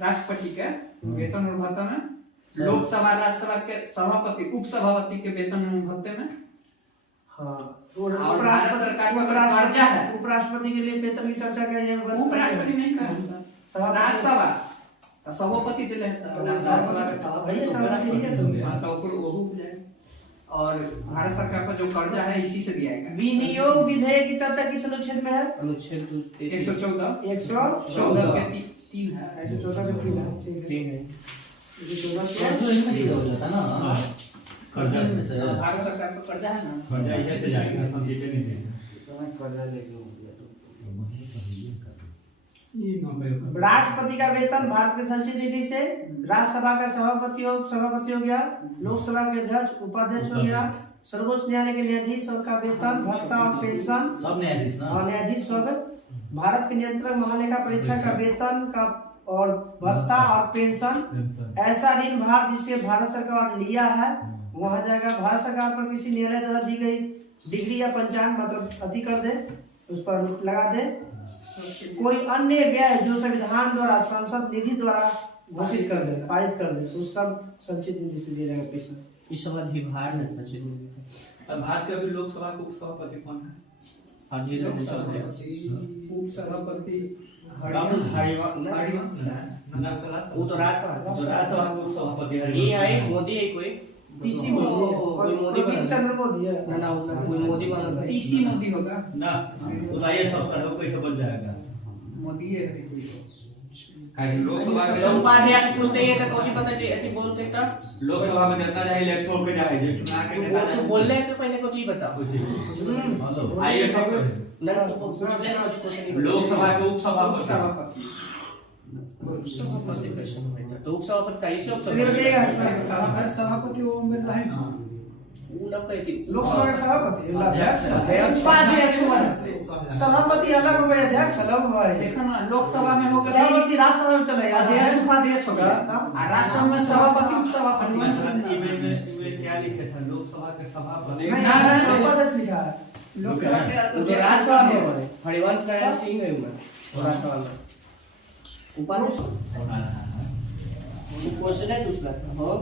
राष्ट्रपति के वेतन और भत्ता में, लोकसभा राज्यसभा के सभापति उपसभापति के वेतन एवं भत्ते में, हाँ, और भारत सरकार का कर्जा है, उपराष्ट्रपति के लिए वेतन की चर्चा करें उपराष्ट्रपति नहीं करता, राज्यसभा तो सभापति दिले और भारत सरकार का जो कर्जा है इसी से दिया जाएगा। विनियोग विधेयक की चर्चा किस अनुच्छेद में है? अनुच्छेद 114 114 के 3 है। 114 के 3 है, ठीक है। 114 के हो जाता ना कर्जा भारत सरकार का कर्जा है ना, कर्जा इधर से जाएगा, संचित नहीं देगा। राष्ट्रपति का वेतन भारत के संचित निधि से, राज्यसभा का सभापति हो, सभापति हो गया, लोकसभा के अध्यक्ष उपाध्यक्ष हो गया, सर्वोच्च न्यायालय के न्यायाधीश का वेतन भत्ता और पेंशन सब न्यायाधीश ना, और न्यायाधीश सब, भारत के नियंत्रक महालेखा परीक्षक का वेतन का और भत्ता और पेंशन, ऐसा ऋण भार जिसे भारत सरकार लिया है वहां जाएगा। भारत सरकार पर किसी न्यायालय द्वारा दी गई डिग्री या पंचांग मतलब अति कर दे, उस पर लगा दे। कोई अन्य व्यय जो संविधान द्वारा संसद निधि द्वारा घोषित कर दे, पारित कर दे, तो सब संचित निधि से दिया जाएगा पैसा। ये सब अधिभार में संचित निधि। अब भारत के अभी लोकसभा के उपसभापति कौन है? अधीर रंजन चौधरी। उपसभापति हरिवंश ना वो तो राज्यसभा तो राज्यसभा के उपसभापति ये है मोदी है कोई पीसी मोदी है, कोई मोदी बना चंद्र मोदी है ना कोई मोदी बना था। पीसी मोदी होगा, ना बताइए सब सर कैसे बन जाएगा? मोदी है कोई लोकसभा में तो उपाध्यक्ष पूछते हैं तो कौन पता नहीं बोलते तब लोकसभा में जितना चाहे इलेक्ट होके जाए जो चुनाव के नेता तो बोलने के पहले कुछ ही बताओ। आइए सब ना तो पूछ लेना मुझे क्वेश्चन नहीं। लोकसभा के उपसभापति सभापति उपसभापति कैसे होता तो उपसभापति का इसे सभापति ओम बिरला है ना, वो ना कहती लोकसभा के सभापति अध्यक्ष उपाध्यक्ष सभापति अलग हो गए, अध्यक्ष अलग हो गए। देखो ना, लोकसभा में होगा सभापति राज्यसभा में चले गया, अध्यक्ष उपाध्यक्ष होगा, और राज्यसभा में सभापति उपसभापति। ईमेल क्या लिखे था? लोकसभा के सभापति नहीं ना उपाध्यक्ष लिखा है। लोकसभा के राज्यसभा में हरिवंश नारायण सिंह है उनमें राज्यसभा में उपाध्यक्ष वो क्वेश्चन है दूसरा। हां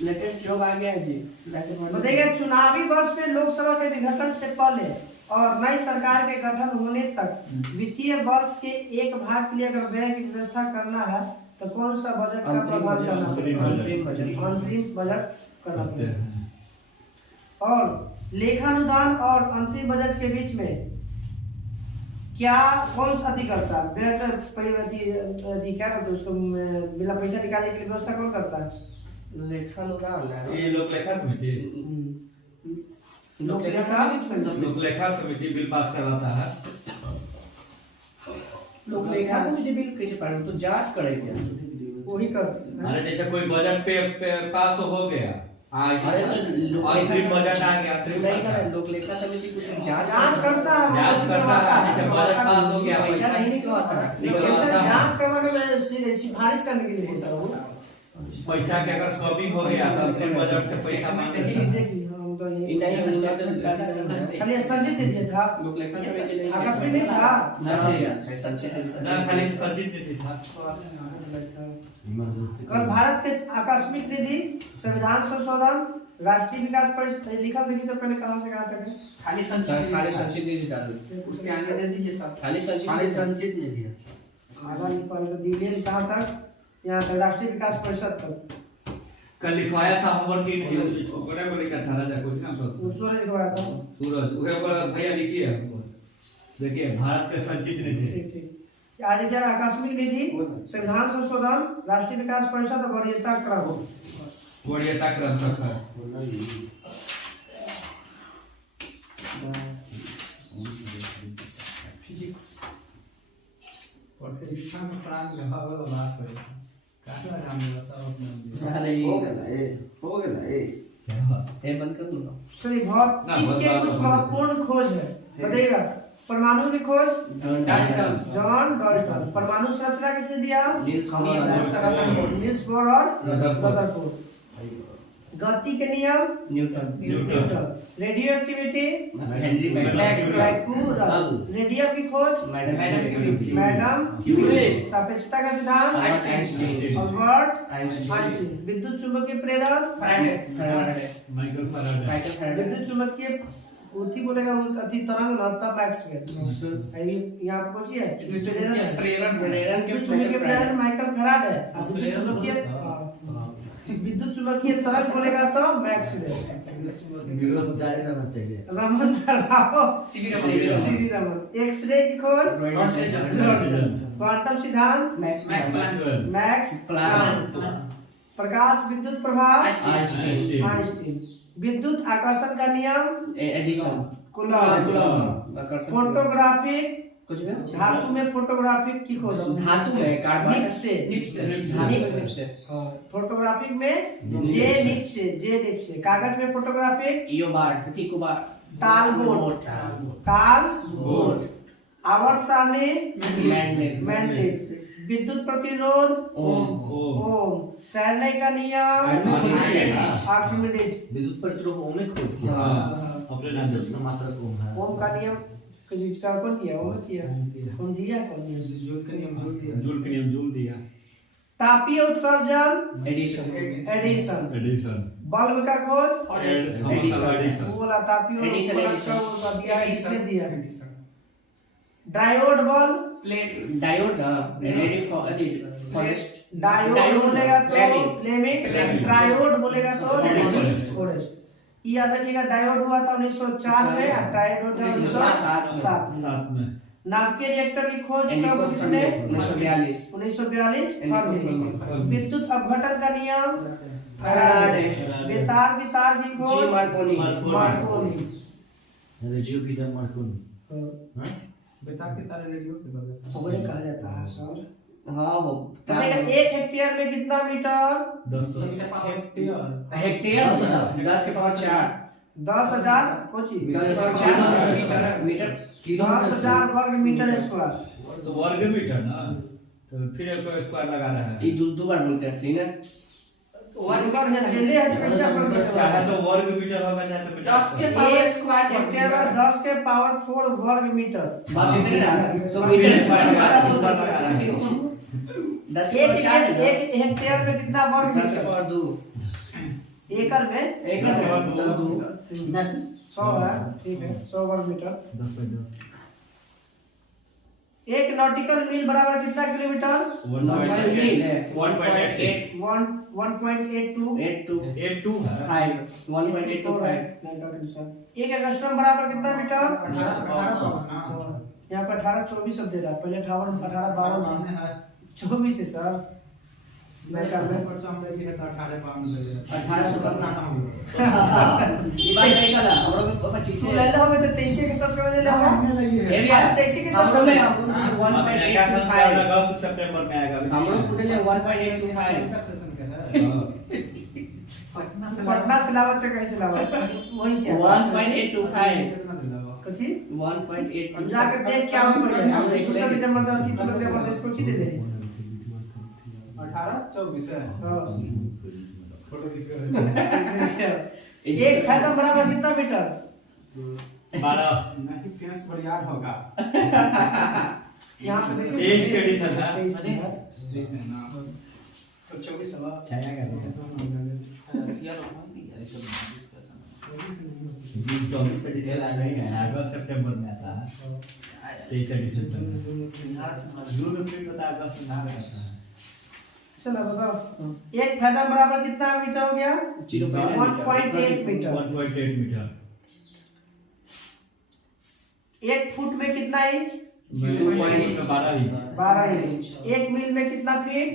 लेटेस्ट जॉब आ गया है जी। बताइए चुनावी वर्ष में लोकसभा के विघटन से पहले और नई सरकार के गठन होने तक वित्तीय वर्ष के एक भाग के लिए अगर व्यय की व्यवस्था करना है तो कौन सा बजट का प्रावधान करना है? अंतरिम बजट करना पड़ेगा। और लेखानुदान और अंतिम बजट के बीच में क्या कौन सा अधिक करता है? व्यय का क्या करते हैं उसको बिना पैसा निकालने की व्यवस्था कौन करता है? लेखानुदान ये लोकलेखा समिति लोकलेखा समिति बिल पास करवाता है। लोकलेखा समिति बिल कैसे पास तो जांच करेंगे वही करते हैं। अरे जैसे कोई बजट पे पास हो गया, अरे तो अंतरिम बजट आ गया, नहीं ना लोकलेखा समिति कुछ जांच करता है, जांच करता है। जैसे बजट पास हो गया, पैसा नहीं निकलवाता पैसा जांच करवाने में सिफारिश करने के लिए होता है वो। पैसा के अगर कमी हो गया तो अंतरिम बजट से पैसा मांगे। खाली संचित दीजिए था, लोकलेखा समिति नहीं आकस्मिक नहीं था। ना संचित ना खाली संचित निधि था। इमरजेंसी कल भारत के आकस्मिक निधि, संविधान संशोधन, राष्ट्रीय विकास परिषद लिखा देखिए तो पहले कहां से कहां तक है? खाली संचित निधि डाल दो उसके आगे दे दीजिए सब खाली संचित निधि है। आधा निकाल तो दिल्ली कहां तक? यहां तक राष्ट्रीय विकास परिषद तक कल लिखवाया था होमवर्क की नहीं छोकरे को लेकर था राजा कुछ ना उसने लिखवाया था। सूरज उहे पर भैया लिखिए देखिए भारत के संचित निधि। ठीक ठीक आज क्या आकस्मिक निधि, संविधान संशोधन, राष्ट्रीय विकास परिषद और वरीयता क्रम। वरीयता क्रम तक है। फिजिक्स और फिर विज्ञान में प्राण का वाला बात है काटला जाम सब अपने अरे हो गया ए ये बंद कर लो। चलिए बहुत ना, इनके बहुत कुछ बात- महत्वपूर्ण खोज है, बताइएगा। परमाणु की खोज डाल्टन। John Dalton. परमाणु संरचना किसने दिया? Niels Bohr. नील्स बोर और रदरफोर्ड। रदरफोर्ड। गति के नियम Newton. Newton. Radio activity Henry Maxwell. Blackwood. Radium की खोज मैडम मैडम क्यूरी। सापेक्षता का सिद्धांत आइंस्टाइन। Albert Einstein. आइंस्टीन। विद्युत चुंबकीय प्रेरण Faraday. Michael Faraday. Michael Faraday. विद्युत चुंबकीय उठी बोलेगा वो अति तरंग तब मैक्सवेल। अभी यहाँ पे पहुंची है प्रेरण प्रेरण के विद्युत चुंबकीय प्रेरण माइकल फैराडे। अब विद्युत चुंबकीय विद्युत चुंबकीय तरंग बोलेगा तो मैक्सवेल। विरोध जारी रहना चाहिए। Raman Rao CV CV Raman. X ray की खोज रॉन्टेजन। क्वांटम सिद्धांत मैक्सवेल। Max Planck. प्रकाश विद्युत प्रभाव आइंस्टाइन। आइंस्टीन। विद्युत आकर्षण का नियम एडिसन। कूलॉम। फोटोग्राफिक कुछ भी धातु में फोटोग्राफिक की खोज। धातु में कार्बन निप से धातु से फोटोग्राफिक में जे निप से। कागज में फोटोग्राफिक इयोबार थिकोबार टाल बोर्ड। टाल बोर्ड। आवर्त सारणी मैंडलेट। विद्युत प्रतिरोध ओम। तैरने का नियम आर्किमिडीज। विद्युत प्रतिरोध ओम ने खोज किया। अपने नाम से। उसका मात्रक ओम है। ओम का नियम का कौन दिया? ओम किया। कौन दिया? कौन दिया? जूल का नियम जूल दिया जूल के नियम जूल दिया। तापीय उत्सर्जन एडिसन। एडिसन। बल्ब का खोज थॉमस एडिसन। वो वाला तापीय एडिसन। का दिया है, इसने दिया है। Diode bulb plate diode ready forest. Diode बोलेगा तो फ्लेमिंग। ट्रायोड बोलेगा तो फॉरेस्ट। फॉरेस्ट। ये याद रखिएगा, डायोड हुआ था 1904 में और ट्रायोड हुआ था 1907 साथ में। नाभिकीय रिएक्टर की खोज कब किसने? 1942। 1942 फरमी। विद्युत अपघटन का नियम फैराडे। बेतार की तार की जी खोज मार्कोनी। मार्कोनी। रेडियो की दर मार्कोनी। बता के तारे रेडियो पे बता वही कहा जाता है सर। हाँ वो बताइएगा, एक हेक्टेयर में कितना मीटर? 10 हेक्टेयर 10 के पावर 4 10,000 कोची 10 के पावर 4 मीटर 10,000 वर्ग मीटर स्क्वायर। तो वर्ग मीटर ना, तो फिर एक स्क्वायर लगा रहा है। ये दो बार बोलते हैं ठीक है। वर्ग है दिल्ली है कैसे पर चाहे तो वर्ग मीटर होगा, चाहे तो मीटर। 10 के पावर स्क्वायर हेक्टेयर में 10 के पावर 4 वर्ग मीटर। बस इतने ना तो मीटर मीटर स्क्वायर लगा रहा है, स्क्वायर लगा रहा है। 10 के पावर 4 एक हेक्टेयर में कितना वर्ग 10 के मीटर? पावर 2 एकड़ में एक के पावर 2 100 है, ठीक है 100 वर्ग मीटर। 10/10 एक नॉटिकल मील बराबर कितना किलोमीटर? 1.8 1.82 82 है। 1.825 एक एंगस्ट्रॉम बराबर कितना मीटर? 18 यहाँ पर 18 24 अब दे रहा है, पहले 18 52 24 है सर। मैं कर रहा हूँ। परसों हम ले लिए तो 18 पाउंड ले लिए 18 ना हम ये बात नहीं करा हमरा को 25 तू ले ले हमें तो 23 के सच में ले ले हम ये भी है 23 के सच हमरो में में क्या संस्कार 1.85 अगस्त सितंबर में आएगा। हमरो पूरे 1.85 का सेशन का है पटना से लावा कहीं से लावा वहीं से 1.825 कितना दिलावा कथी 1.8 हम जाकर देख क्या हो पड़ेगा। हम सीखो तो जबरदस्ती तो जबरदस्त को दे दे। 18 24 है हां फोटो खींच कर एक फायदा बराबर कितना मीटर? 12 नहीं पेंस बढ़ियार होगा यहाँ से देखिए 23 के एडिशन है। 23 है। जैसे ना तो 24 हवा छाया कर दिन 24 एडिशन नहीं है, अगस्त सितंबर में आता है। 23 एडिशन जून में प्रिंट होता है, अगस्त में ना रहता है। चलो बताओ, एक फायदा बराबर कितना मीटर हो गया? 1.8 मीटर। 1.8 मीटर। एक फुट में कितना इंच? 12 inch 12 inch. 1 मील में कितना फीट?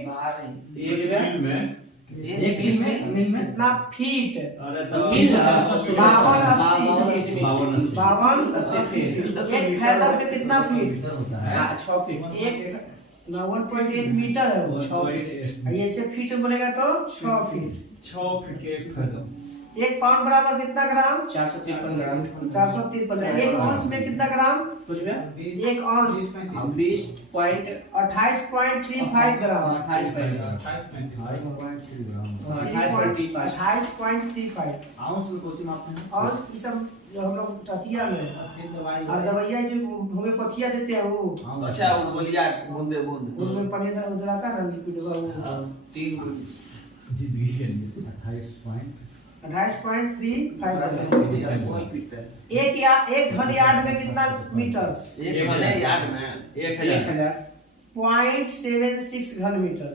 1 मील में कितना फीट? अरे तो 52 80 एक फायदा पे कितना फीट? होता है 6 फीट। एक 1.8 मीटर है वो। 6 फीट ये से फीट में बोलेगा तो 6 फीट। 6 फीट के एक फायदा 1 पाउंड बराबर कितना ग्राम? 453 ग्राम। 453। 1 औंस में कितना ग्राम? कुछ भी 1 औंस 28.35 ग्राम। 28.35 आउंस में कोची मापते हैं और ये सब जो हम लोग ततिया में और दवाइयाँ जो होम्योपैथिया देते हैं वो अच्छा वो बोलिए बूंदे उनमें पानी उजलाता है ना लिक्विड वो 3 जिंदगी के लिए 28.35%। एक घन यार्ड में कितना मीटर? 1000 यार्ड में 1000 0.76 घन मीटर।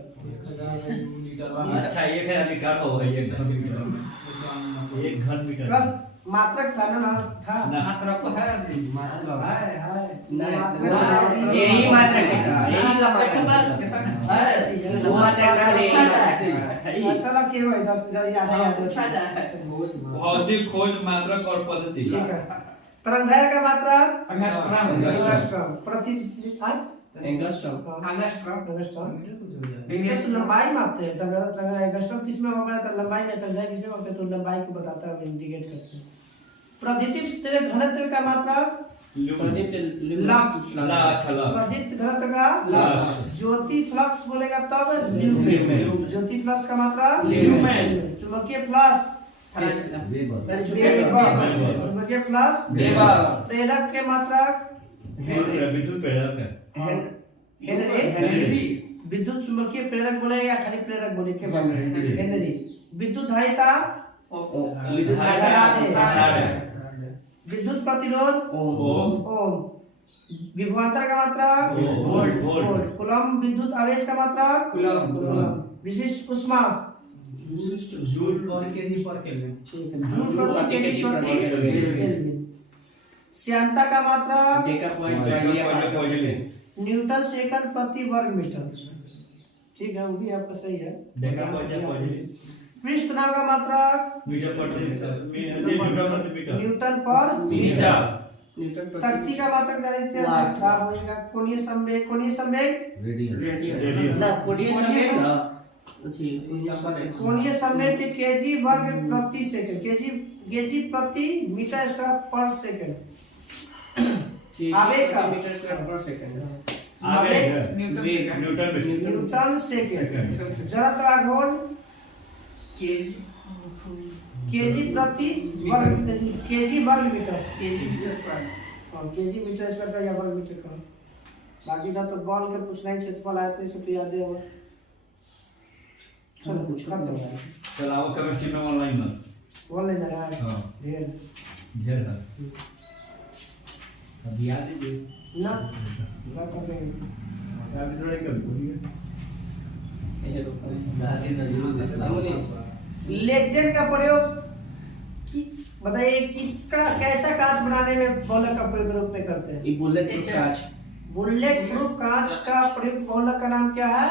अच्छा 1000 मीटर हो है 1 घन मीटर 1 घन मीटर कल मात्रक था ना था मात्रा को है मतलब है यही मात्रक है, यही का मात्रक है। वो मात्रक का यही मात्रक है। अच्छा ना क्यों है 10,000 याद है पूछा जाए भौतिक खोज मात्रक और पद्धति ठीक है। तरंगदैर्घ्य का मात्रा अंगस्ट्रम प्रति एंगस्ट्रॉम। एंगस्ट्रॉम लंबाई मापते हैं। एंगस्ट्रॉम किस में होगा? तो लंबाई में तरंगदैर्घ्य किस में होता है? तो लंबाई को बताता है, इंडिकेट करते हैं। प्रदीप्त घनत्व का मात्रा लक्स। प्रदीप्त घनत्व का लक्स। ज्योति फ्लक्स बोलेगा तब ल्यूमेन। ज्योति फ्लक्स का मात्रा ल्यूमेन। चुंबकीय फ्लक्स वेबर चुंबकीय फ्लक्स प्रेरक के मात्रा विद्युत प्रेरक है हेनरी। विद्युत चुंबकीय प्रेरक बोलेगा खाली प्रेरक बोले के हेनरी। विद्युत धारिता विद्युत प्रतिरोध ओम। विभवांतर का मात्रा वोल्ट। कूलम्ब विद्युत आवेश का मात्रा कूलम्ब। विशिष्ट ऊष्मा जूल पर केजी पर केल्विन। ठीक है। जूल प्रति केजी प्रति केल्विन। श्यानता का मात्रा न्यूटन सेकंड प्रति वर्ग मीटर। ठीक है वो भी आपका सही है। पृष्ठ तनाव का मात्रा मीटर प्रति न्यूटन पर मीटर। शक्ति का मात्रक जानते हैं क्या होएगा? कोणीय संवेग रेडियन ना कोणीय संवेग ना कोणीय संवेग के केजी वर्ग प्रति सेकंड केजी प्रति मीटर स्क्वायर पर सेकंड। आवेग का मीटर स्क्वायर पर सेकंड। आवेग न्यूटन सेकंड। जड़त्व आघूर्ण केजी प्रति वर्ग मीटर केजी मीटर स्क्वायर का या वर्ग मीटर का। बाकी का तो बॉल के पूछना ही क्षेत्रफल आयतन से तो याद है वो। चलो कुछ कर दो यार। चलो आओ केमिस्ट्री में ऑनलाइन में बोल लेना यार। हां ढेर है अब याद दीजिए ना कर देंगे। अभी थोड़ा कम बोलिए लेक्चर का प्रयोग बताइए किसका कैसा कांच बनाने में बहुलक का प्रयोग में करते हैं? ये बुलेट प्रूफ कांच। बुलेट प्रूफ कांच का प्रयोग बहुलक का नाम क्या है?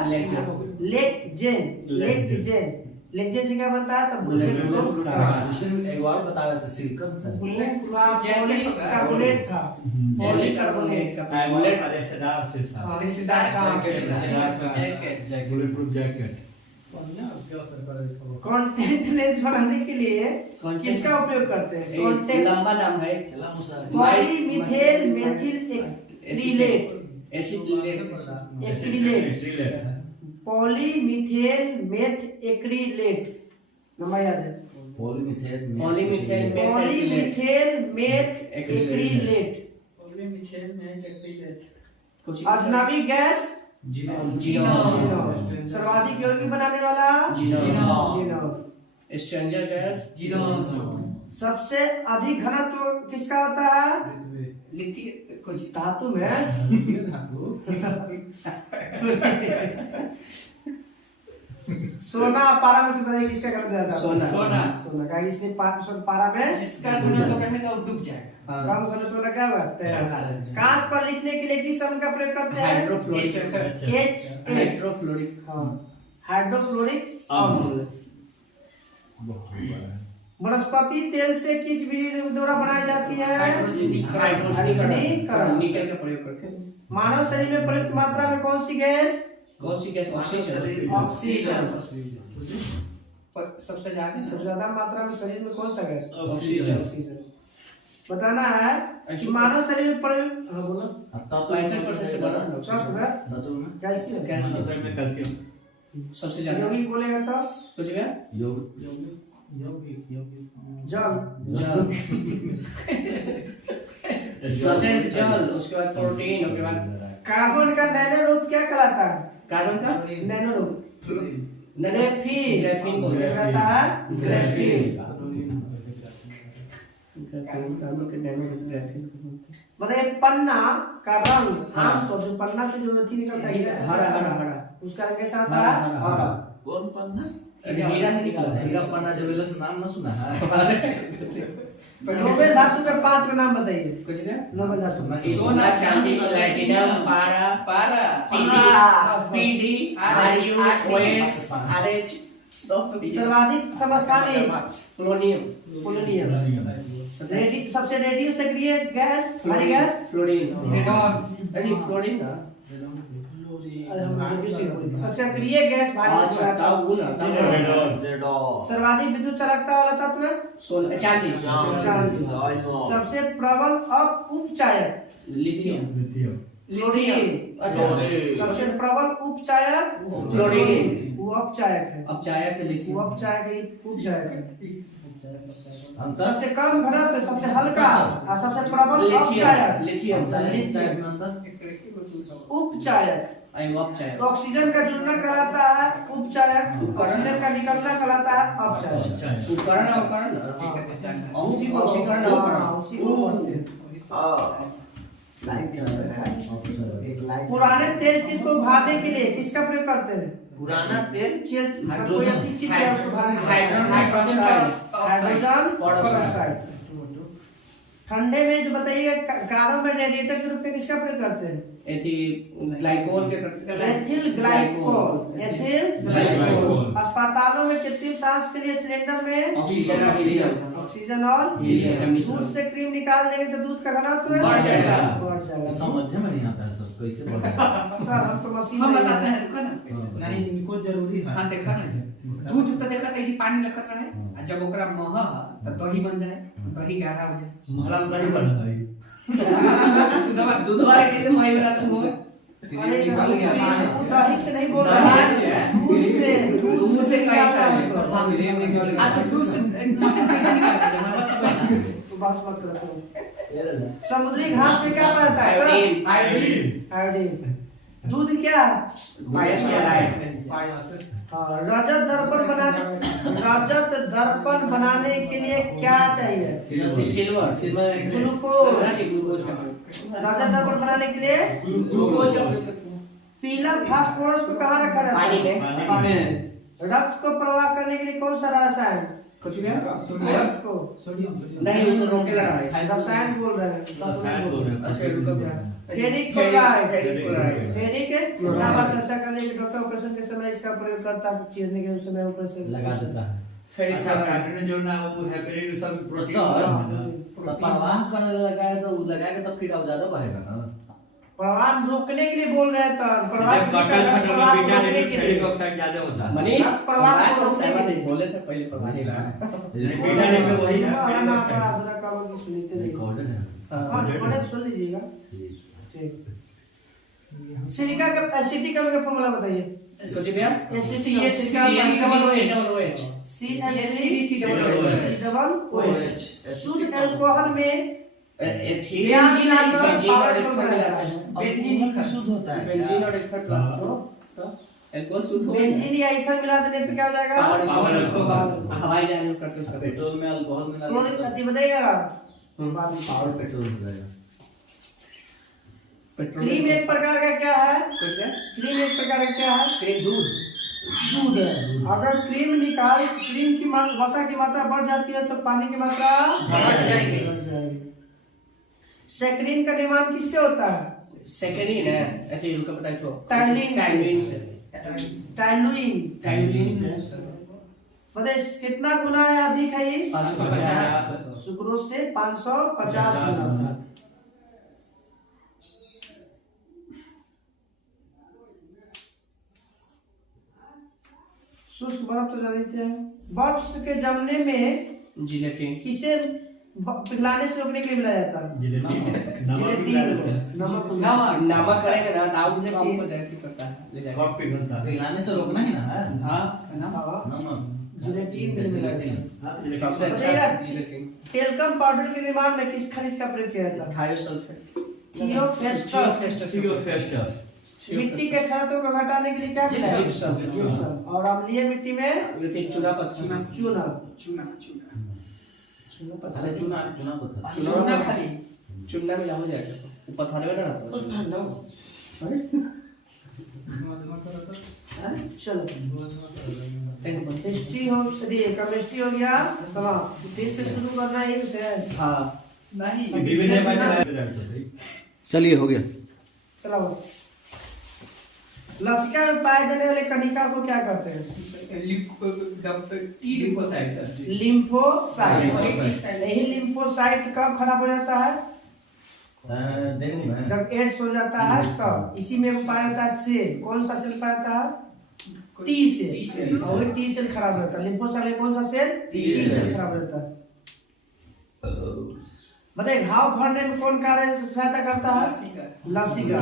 लेक्जेन से क्या बनता है? तो बुलेट प्रूफ कांच। एक और बता रहे थे सिलिकॉन सर बुलेट कार्बोनेट था। पॉलीकार्बोनेट का बुलेट रेसदार से था रिश्तेदार का bullet proof jacket. Contact lens बनाने के लिए किसका उपयोग करते हैं? कांटेक्ट लंबा नाम है पॉलीमिथेल मेथिल एक्रिलेट। पॉलीमिथेल मेथ एक्रिलेट नाम याद है? पॉलीमिथेल मेथ एक्रिलेट। अजनबी गैस जीनोन। सर्वाधिक यौगिक बनाने वाला जीनोन। स्ट्रेंजर गैस सबसे अधिक घनत्व किसका होता है? धातु में सोना पारा में से बताइए किसका घनत्व ज्यादा? सोना का इसलिए पारा में जिसका घनत्व रहेगा वो डूब जाएगा। कम घनत्व लगा हुआ है। कांच पर लिखने के लिए किस शब्द का प्रयोग करते हैं? हाइड्रोफ्लोरिक H हाइड्रोफ्लोरिक हाँ हाइड्रोफ्लोरिक अम्ल। वनस्पति तेल से किस विधि द्वारा बनाई जाती है? हाइड्रोजनीकरण निकल का प्रयोग करके। मानव शरीर में प्रयुक्त मात्रा में कौन सी गैस? कौन सी गैस? ऑक्सीजन। ऑक्सीजन। सबसे ज्यादा सबसे ज्यादा मात्रा में शरीर में कौन सा गैस? ऑक्सीजन। ऑक्सीजन। बताना है कि मानव शरीर में प्रयुक्त हाँ बोलो तत्व 65% से बना तत्व है तत्व में कैल्शियम। कैल्शियम में कैल्शियम सबसे ज्यादा। योगी बोलेगा तो कुछ क्या? योग जल। जल सबसे जल, उसके बाद प्रोटीन, उसके बाद कार्बन का नैनो रूप क्या कहलाता है? कार्बन का नैनो रूप ग्रेफीन। ग्रेफीन बोलते हैं। कहता है ग्रेफीन। कार्बन के नैनो ग्रेफीन। मतलब पन्ना का रंग आमतौर से पन्ना से जो अथी निकलता है हरा हरा हरा उसका रंग कैसा होता है? हरा। कौन पन्ना? हीरा नहीं निकला। हीरा पन्ना ज्वेलर्स नाम ना सुना है? नोबेल धातु के 5 का नाम बताइए। कुछ क्या? नोबेल धातु सोना, चांदी, प्लैटिनम, पारा, पीडी, आरयू, ओएस, आरएच, सर्वाधिक समस्थानी पोलोनियम, सबसे रेडियो सक्रिय गैस भारी गैस फ्लोरीन, अरे फ्लोरीन ना, सबसे सक्रिय गैस भारी सर्वाधिक विद्युत चालकता वाला तत्व सोना, चांदी, सबसे प्रबल उपचायक लिथियम, क्लोरीन। अच्छा सबसे प्रबल उपचायक क्लोरीन। वो अपचायक है। अपचायक है वो लिथियम। अपचायक है उपचायक है। अंतर सबसे कम घनत्व सबसे हल्का और सबसे प्रबल अपचायक लिथियम, उपचायक। अपचायक। ऑक्सीजन का जुड़ना कहलाता है उपचायक, ऑक्सीजन का निकलना कहलाता है अपचायक। उपकरण उपकरण ऑक्सीकरण उपकरण। उसी को बोलते हैं। पुराने तेल चीज को उभारने के लिए किसका प्रयोग करते हैं? पुराना तेल कोई अच्छी चीज है उसको उभारने के लिए। Hydrogen peroxide. ठंडे में जो बताइएगा गारों में रेडिएटर के रूप में किसका प्रयोग करते हैं? ग्लाइकोल के एथिल ग्लाइकोल। Ethyl glycol. अस्पतालों में कृत्रिम सांस के लिए सिलेंडर में ऑक्सीजन और हीलियम। ऑक्सीजन और दूध से क्रीम निकाल देंगे तो दूध का घनत्व बढ़ जाएगा। समझ में नहीं आता है सब कैसे बढ़ेगा। सर हम तो मशीन हम में बताते हैं रुको ना। नहीं इनको जरूरी है। हाँ देखा ना दूध तो देखा ऐसी पानी लखत रहे आ जब ओकरा मह तो दही बन जाए तो दही गाढ़ा हो जाए। महला में दही बना है। दूध वाले कैसे माई में रहते हो? अरे निकल गया दही से नहीं बोल रहा है दूध से निकालता है उसको। अच्छा दूध से मक्खन कैसे निकालते हैं हमें बता ना। तो बस मत करो। समुद्री घास में क्या पाता है सर? आयोडीन। आयोडीन। दूध क्या? हाँ रजत दर्पण बनाने के लिए क्या चाहिए? Silver glucose. ग्लूकोज का रजत दर्पण बनाने के लिए ग्लूकोज का पीला फास्फोरस को कहाँ रखा जाता है? पानी में। रक्त को प्रवाह करने के लिए कौन सा रसायन? कुछ भी रक्त को नहीं वो तो रोकेगा रहा है। रसायन बोल रहे हैं। अच्छा रुको क्या? Ferric chloride. फेरिक यहाँ पर चर्चा करने के डॉक्टर ऑपरेशन के समय इसका प्रयोग करता है चीरने के उस समय ऑपरेशन लगा देता है। अच्छा फैक्ट्री में जोड़ना वो हेपेरिन सब प्रोटीन प्रवाह करने लगाए तो लगाएगा तो फिर अब ज्यादा बहेगा ना। प्रवाह रोकने के लिए बोल रहे हैं तो प्रवाह जब बटन छटल में बीटा रोकने नहीं के लिए फेरिक ऑक्साइड ज्यादा होता है। मनीष प्रवाह प्रवाह को सब रोकने सहमत के है, बोले थे पहले प्रवाह नहीं रहा। बीटा नहीं में वही है फेरिक ना ऑक्साइड। अधूरा कामों की सुनते नहीं। रिकॉर्डेड है। हाँ रिकॉर्डेड सुन लीजिएगा। सिलिका का एसिटिक अम्ल का फॉर्मूला बताइए। कुछ भी एसिटिक CH3COOH शुद्ध अल्कोहल में एथिलीन बेंजीन शुद्ध होता है। बेंजीन और एथर तो अल्कोहल शुद्ध हो बेंजीन या ईथर मिला देने पे क्या हो जाएगा? पावर अल्कोहल हवाई जहाज में करते सब। पेट्रोल में अल्कोहल मिला क्लोरीन अति बताइएगा। पावर पेट्रोल हो जाएगा। क्रीम एक प्रकार का क्या है? कुछ है क्रीम एक प्रकार का क्या है? क्रीम दूध दूध है। अगर क्रीम की वसा की मात्रा बढ़ जाती है तो पानी की मात्रा बढ़ जाएगी। सैकरीन का निर्माण किससे होता है? सेकेंड है ऐसे रुका पता है तो टाइलिन टाइलिन से टाइलुइन से बताइए कितना गुना है अधिक है ये? 550 सुक्रोज से 550 गुना। शुष्क बर्फ तो जानते हैं। बर्फ के जमने में जिलेटिन किसे पिघलाने से रोकने के लिए मिलाया जाता है? नमक नमक करेंगे ना दाल में कम हो जाए करता है ले जाएगा कब पिघलता है? पिघलाने से रोकना ही ना है हां नमक जिलेटिन भी मिलाते हैं। सबसे अच्छा जिलेटिन टेल्कम पाउडर के निर्माण में किस खनिज का प्रयोग किया जाता है? थायोसल्फेट थियोफेस्टस मिट्टी के क्षारत्व को घटाने के लिए क्या मिलाया? जिप्सम। और अम्लीय मिट्टी में ये चूना पत्ती चूना। अरे चूना पत्थर चूना खाली चूना में हो जाएगा वो पत्थर में ना तो चलो चलो हिस्ट्री हो केमिस्ट्री हो गया समाप्त। फिर से शुरू करना है एक से। हां नहीं चलिए हो गया। चलो लसिका में पाए जाने वाले कणिका को क्या कहते हैं? लिम्फोसाइट। यही लिम्फोसाइट कब खराब हो जाता है? डेंगू में जब एड्स हो जाता है तब। इसी में पाया जाता है सेल। कौन सा सेल पाया जाता है? T cell. और टी सेल खराब हो जाता है। लिम्फोसाइट कौन सा सेल? टी सेल खराब हो जाता है। बताइए घाव भरने में कौन कार्य सहायता करता है? लसिका।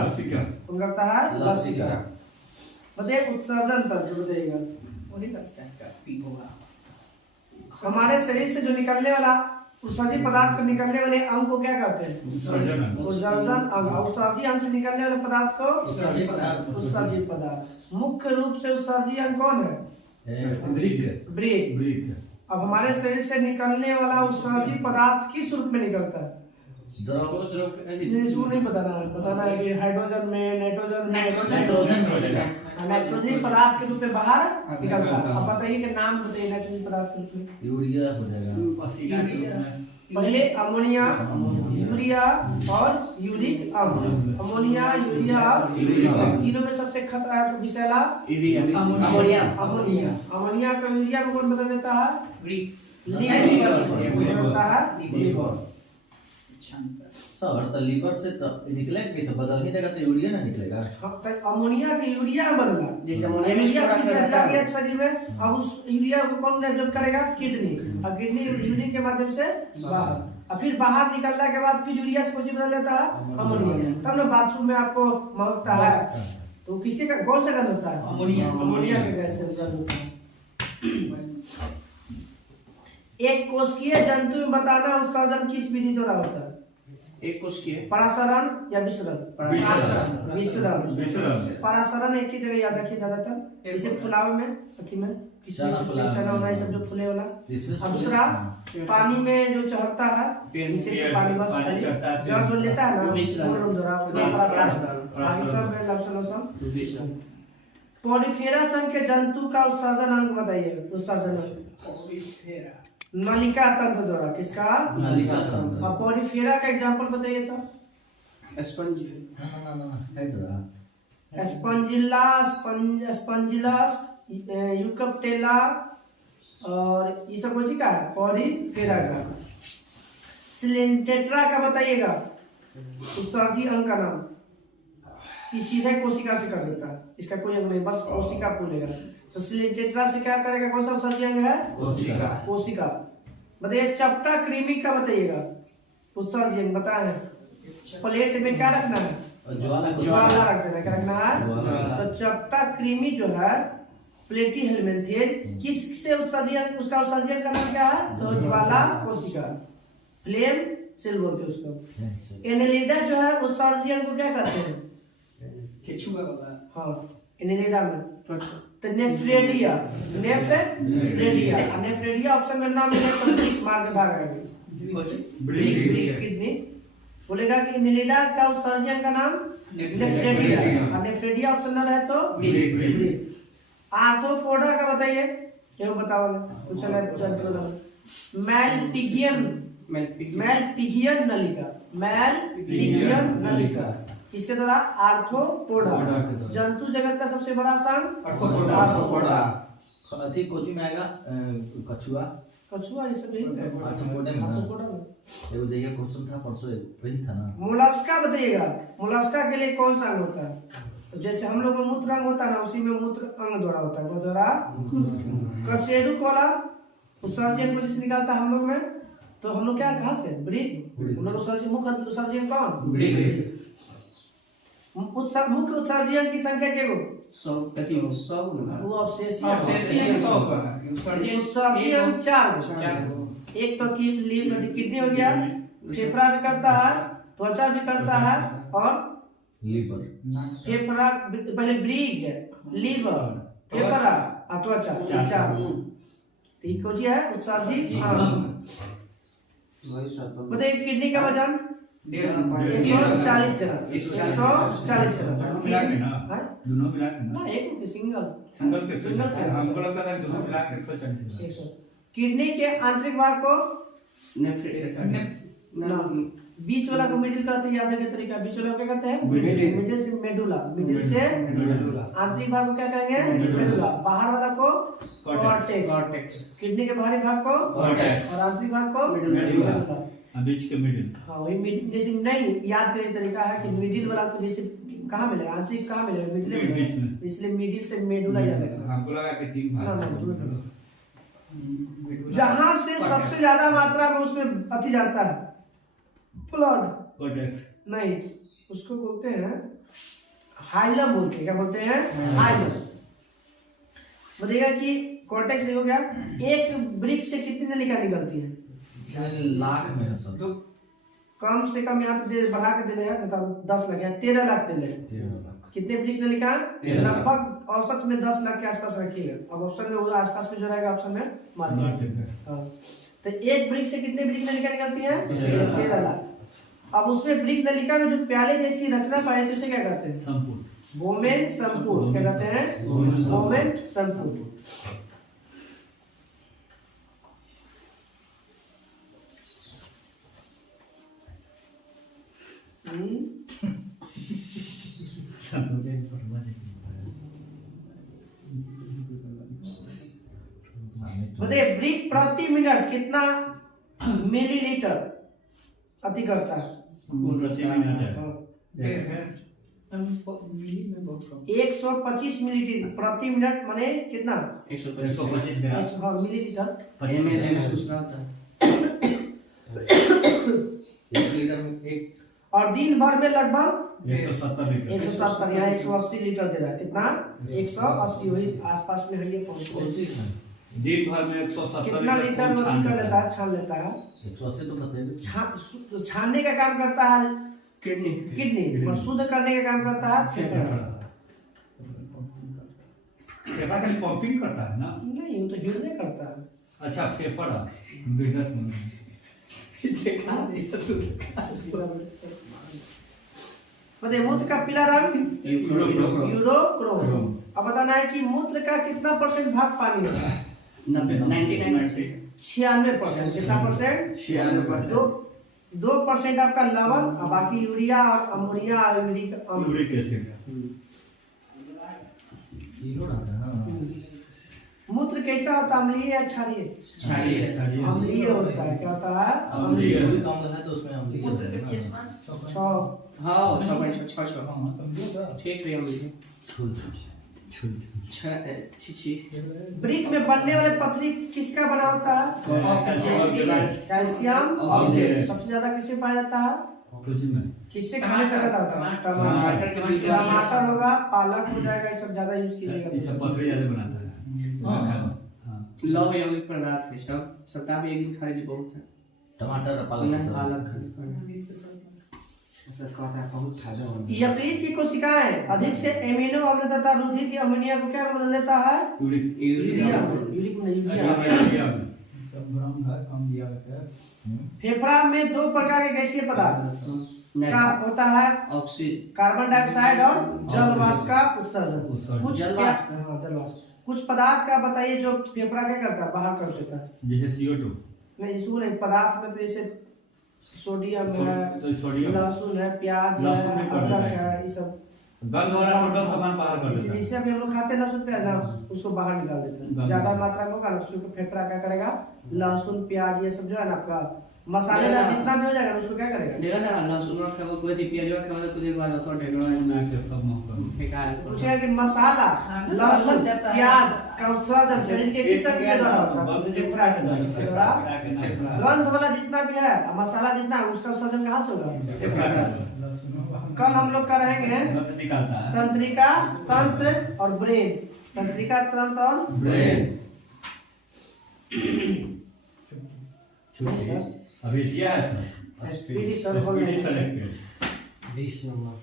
कौन करता है? लसिका। बताइए उत्सर्जन तंत्र बताइएगा। वही लसिका का पी होगा। हमारे शरीर से जो निकलने वाला उत्सर्जी पदार्थ को निकलने वाले अंग को क्या कहते हैं? उत्सर्जन अंग। उत्सर्जी अंग से निकलने वाले पदार्थ को उत्सर्जी पदार्थ। मुख्य रूप से उत्सर्जी अंग कौन है? ब्रेक। अब हमारे शरीर से निकलने वाला उत्सर्जी पदार्थ किस रूप में निकलता है? नहीं बताना है कि हाइड्रोजन में नाइट्रोजन पदार्थ के रूप में बाहर निकलता है। अब बताइए कि नाम बताइए नाइट्रोजन पदार्थ के रूप में। यूरिया हो जाएगा। पहले अमोनिया, यूरिया और यूरिक अम्ल। अमोनिया, यूरिया और तीनों में सबसे खतरनाक विषैला अमोनिया। अमोनिया का यूरिया में कौन बदल देता है? लीवर। सर तो लीवर से तो निकलेगा कैसे? बदल नहीं देगा तो यूरिया ना निकलेगा। अमोनिया के यूरिया में बदला। जैसे अमोनिया गया शरीर में। अब उस यूरिया को कौन एब्जॉर्ब करेगा? किडनी। और किडनी यूरिन के माध्यम से बाहर। और फिर बाहर निकलने के बाद फिर यूरिया से कुछ बदल जाता है अमोनिया। तब ना बाथरूम में आपको महकता है तो किसके का कौन सा गंध होता है? अमोनिया के गैस का गंध होता है। एक कोशिकीय जंतु में बताना उत्सर्जन किस विधि द्वारा होता है? एक कोशिकीय परासरण या विसरण? विसरण। परासरण एक ही जगह याद रखिए ज्यादातर। जैसे फुलावे में अथी में किसी सब जो फूले वाला। और दूसरा पानी में जो चढ़ता है नीचे से पानी बस जड़ जो लेता है ना पॉलीफेरा संघ के जंतु का उत्सर्जन अंग बताइए। उत्सर्जन नलिका तंत्र द्वारा। किसका? नलिका तंत्र। और पॉलीफेरा का एग्जांपल बताइए तो। स्पंजिलस, यूकप्टेला और ये सब कुछ का है पॉलीफेरा का। सिलेंटेट्रा का बताइएगा उत्सर्जी अंग का नाम। ये सीधे कोशिका से कर देता है। इसका कोई अंग नहीं, बस कोशिका बोलेगा। तो सिलेंटेट्रा से क्या करेगा? कौन सा उत्सर्जी अंग है? कोशिका। बताइए चपटा कृमि का बताइएगा उत्सर्जी अंग बताए। प्लेट में क्या रखना है? ज्वाला रख देना। क्या रखना है? तो चपटा कृमि जो है प्लेटी हेलमिंथेज किससे उत्सर्जी अंग? उसका उत्सर्जी अंग का नाम क्या है? तो ज्वाला कोशिका। फ्लेम सेल बोलते हैं उसको। एनेलिडा जो है उत्सर्जी अंग को क्या कहते हैं? केचुआ वाला। हाँ एनेलिडा में तो नेफ्रेडिया। नेफ्रेडिया ऑप्शन में नाम मिले तो ब्रिक मार के भाग आएंगे। किडनी बोलेगा कि एनेलिडा का उत्सर्जी अंग का नाम नेफ्रेडिया। और नेफ्रेडिया ऑप्शन ना रहे तो ब्रिक। आर्थ्रोपोडा का बताइए। क्यों बताओ? पूछा मैलपिगियन मैलपिघियन नलिका, मैलपिघियन नलिका इसके द्वारा आर्थ्रोपोडा, जंतु जगत का सबसे बड़ा संघ आर्थ्रोपोडा। अधिक कोचिंग में आएगा कछुआ, कछुआ ये सब यही है। आर्थ्रोपोडा में आर्थ्रोपोडा में वो देखिए क्वेश्चन था परसों वही था ना। मोलस्का बताइएगा, मोलस्का के लिए कौन सा अंग होता है? तो जैसे हम लोग में मूत्र अंग होता है ना, उसी में मूत्र अंग द्वारा होता है, वो द्वारा कशेरुक वाला उत्सर्जन को जिससे निकालता है हम लोग में, तो हम लोग क्या कहाँ से ब्रीथ, हम लोग उत्सर्जन मुख्य उत्सर्जन कौन? मुख्य उत्सर्जन की संख्या क्या गो? 100 वो उत्सर्जन 4 गो। एक तो किडनी हो गया, फेफड़ा भी करता है, त्वचा भी करता है, और लीवर, फेफड़ा पहले ब्रीग, लीवर, फेफड़ा और त्वचा, 4 ठीक हो है उत्सर्जी अंग। बताइए किडनी का वजन 140 ग्राम, 140 ग्राम मिला के ना, हाँ? दोनों मिला के ना, ना एक सिंगल सिंगल पे 140, हमको लगता था कि दोनों मिला के 140 100। किडनी के आंतरिक भाग को बीच वाला को मिडिल कहते हैं, याद रखने तरीका, बीच वाला को क्या कहते हैं? मिडिल से मेडुला, मिडिल से आंतरिक भाग को क्या कहेंगे? मेडुला। बाहर वाला को कॉर्टेक्स, किडनी के बाहरी भाग को कॉर्टेक्स और आंतरिक भाग को मेडुला, बीच के मिडिल। हाँ वही मिडिल, जैसे नहीं याद करने तरीका है कि मिडिल वाला को जैसे कहाँ मिलेगा, आंतरिक कहाँ मिलेगा? मिडिल बीच में, इसलिए मिडिल से मेडुला याद रखना। हमको लगा कि 3 भाग, जहां से सबसे ज्यादा मात्रा में उसमें अति जाता है ब्लड, कॉर्टेक्स नहीं उसको बोलते हैं हाइलम, बोलते हैं क्या बोलते हैं? हाइलम। बताइएगा कि कॉर्टेक्स नहीं हो गया, एक ब्रिक से कितनी नलिका निकलती है? लाख में है सब, कम से कम यहाँ तो बढ़ा के दे रहे मतलब 10 लाख या 13 लाख दे रहे हैं। कितने ब्रिक नलिका? लगभग औसत में 10 लाख के आसपास रखिएगा। अब ऑप्शन में वो आसपास में जो रहेगा ऑप्शन में मार दीजिएगा। तो एक ब्रिक से कितने ब्रिक नलिका निकलती है? 13 लाख। अब उसमें ब्रिक नलिका में जो प्याले जैसी रचना पाई थी उसे क्या कहते हैं? संपूर्ण, वोमेन संपूर्ण। क्या कहते हैं? वोमेन संपूर्ण। बताइए ब्रिक प्रति मिनट कितना मिलीलीटर अति करता है? प्रति मिनट है। हाँ। 125 मिलीलीटर प्रति मिनट माने कितना? 125 ग्राम, हाँ मिलीलीटर। ml दूसरा होता है 1 लीटर में एक, और दिन भर में लगभग 170 लीटर, 170 या 180 लीटर दे रहा है। कितना? 180, वही आसपास में है ये पहुंच। दिन भर में 170 कितना लीटर वो कर लेता है, छान लेता है? 180 तो बताइए। छानने का काम करता है किडनी और शुद्ध करने का काम करता है फेफड़ा। फेफड़ा खाली पंपिंग करता है ना? नहीं वो तो हृदय करता है। अच्छा फेफड़ा, बताइए मूत्र का पीला रंग यूरोक्रोम। अब बताना है कि मूत्र का कितना % भाग पानी होता है? 99%। 96%। कितना परसेंट? 96%। 2% आपका लवण और बाकी यूरिया और अमोनिया और यूरिक अम्ल। Uric acid. तीनों रहता है ना। मूत्र कैसा होता है, अम्लीय या क्षारीय? क्षारीय। अम्लीय होता है। क्या होता है? अम्लीय। अम्लीय कम है तो उसमें अम्लीय होता है ना। 6। हाँ 6.6 ठीक है अम्लीय। छुल छुल 6 ब्रिक में बनने वाले पथरी किसका बना होता है? कैल्शियम। सबसे ज्यादा किससे पाया जाता है? किससे खाने से ज्यादा होता है? टमाटर होगा, पालक हो जाएगा, ये सब ज्यादा यूज कीजिएगा। ये सब पथरी ज्यादा बनाता है। लव यौगिक पदार्थ है सब, सप्ताह में एक दिन खाए जो बहुत है। टमाटर पालक यकृत की कोशिकाएं अधिक से एमिनो अम्ल तथा रुधिर की अमोनिया को क्या बदल देता है? यूरिया। फेफड़ा में 2 प्रकार के गैसीय पदार्थ का होता है, कार्बन डाइऑक्साइड और जलवाष्प का उत्सर्जन। कुछ जलवाष्प। कुछ पदार्थ का बताइए जो फेफड़ा क्या करता है, बाहर कर देता है? जैसे CO2। नहीं इसको नहीं, पदार्थ में तो जैसे सोडियम है, तो सोडियम लहसुन है, प्याज है, लहसुन भी पड़ता अदरक है। है, ये सब गंध वाला प्रोडक्ट सामान बाहर कर देता है। जिससे अभी हम लोग खाते हैं लहसुन प्याज ना, उसको बाहर निकाल देते हैं। गंध ज्यादा वाला। मात्रा में होगा ना तो उसको फेफड़ा क्या करेगा, लहसुन प्याज ये सब जो है ना आपका मसालेदार जितना भी हो जाएगा उसको क्या करेगा, देखा ना लहसुन खाओ कोई थी प्याज खाओ तो कुछ बाद थोड़ा ढेकड़ा ना के सब मौका बेकार पूछेगा कि मसाला लहसुन प्याज का उत्सर्जन शरीर के किस अंग के द्वारा होता है, फेफड़ा के द्वारा। इसके द्वारा गंध वाला जितना भी है और मसाला जितना है उसका उत्सर्जन कहाँ से होगा। कल हम लोग करेंगे गंध निकालता है। तंत्रिका, तंत्र और ब्रेन, तंत्रिका, तंत्र और ब्रेन। अभी किया है सर एसपीडी सर बोल रहे स्पीडी हैं। सेलेक्टेड 20 नंबर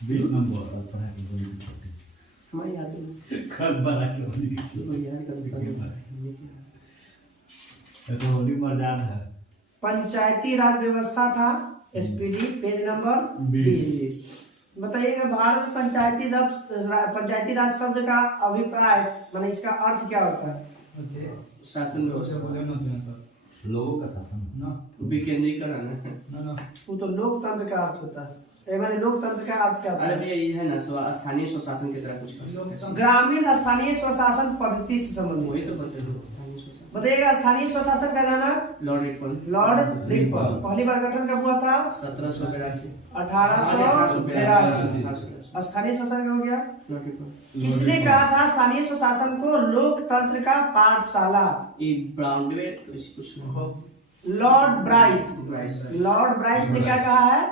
20 नंबर और पढ़ा के बोल छोटे मैं याद नहीं। कल बना के होली तो होली मर्दान है। पंचायती राज व्यवस्था था, एसपीडी पेज नंबर 20। बताइएगा भारत पंचायती राज शब्द का अभिप्राय माने इसका अर्थ क्या होता है। शासन उसे बोले ना तो लोगों का शासन ना विकेंद्रीकरण ना वो तो लोकतंत्र का अर्थ होता है। माने लोकतंत्र का अर्थ क्या होता अरे है, भैया ये है ना स्थानीय स्वशासन की तरह कुछ कर सकते हैं। ग्रामीण स्थानीय स्वशासन पद्धति से संबंधित। वही तो बोलते हैं स्थानीय स्वशासन। बताइएगा स्थानीय स्वशासन का नाम लॉर्ड रिपन लॉर्ड रिपन। पहली बार गठन कब हुआ था, 1782 1882। स्थानीय स्वशासन हो गया। Lord Ripon. किसने कहा था स्थानीय स्वशासन को लोकतंत्र का पाठशाला, ये ब्राउनवे कुछ Lord Bryce. Bryce Lord Bryce ने क्या कहा है,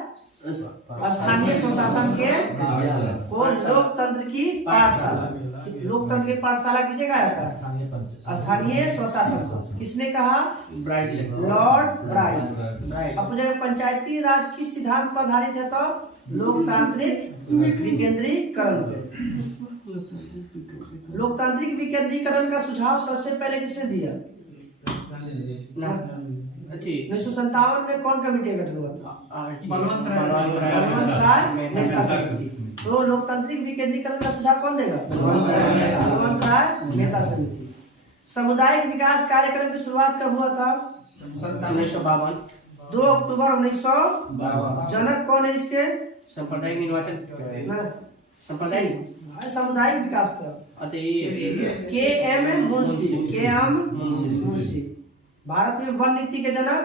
स्थानीय स्वशासन के को लोकतंत्र की पाठशाला। लोकतंत्र की पाठशाला किसे कहा जाता है, स्थानीय स्वशासन। किसने कहा, ब्राइट लेकर लॉर्ड ब्राइस। ब्राइट अब जब पंचायती राज किस सिद्धांत पर आधारित है, तो लोकतांत्रिक विकेंद्रीकरण पे। लोकतांत्रिक विकेंद्रीकरण का सुझाव सबसे पहले किसने दिया, ठीक 1957 में कौन कमेटी का गठन हुआ था, बलवंत राय। बलवंत राय मेहता समिति। तो लोकतांत्रिक विकेंद्रीकरण का सुझाव कौन देगा, बलवंत राय मेहता समिति। सामुदायिक विकास कार्यक्रम की शुरुआत कब हुआ था, 1952 2 अक्टूबर 1952। जनक कौन है इसके, सांप्रदायिक निर्वाचन सांप्रदायिक सामुदायिक विकास का अते ये के एम मुंशी, के एम मुंशी। मुंशी। भारत में वन नीति के जनक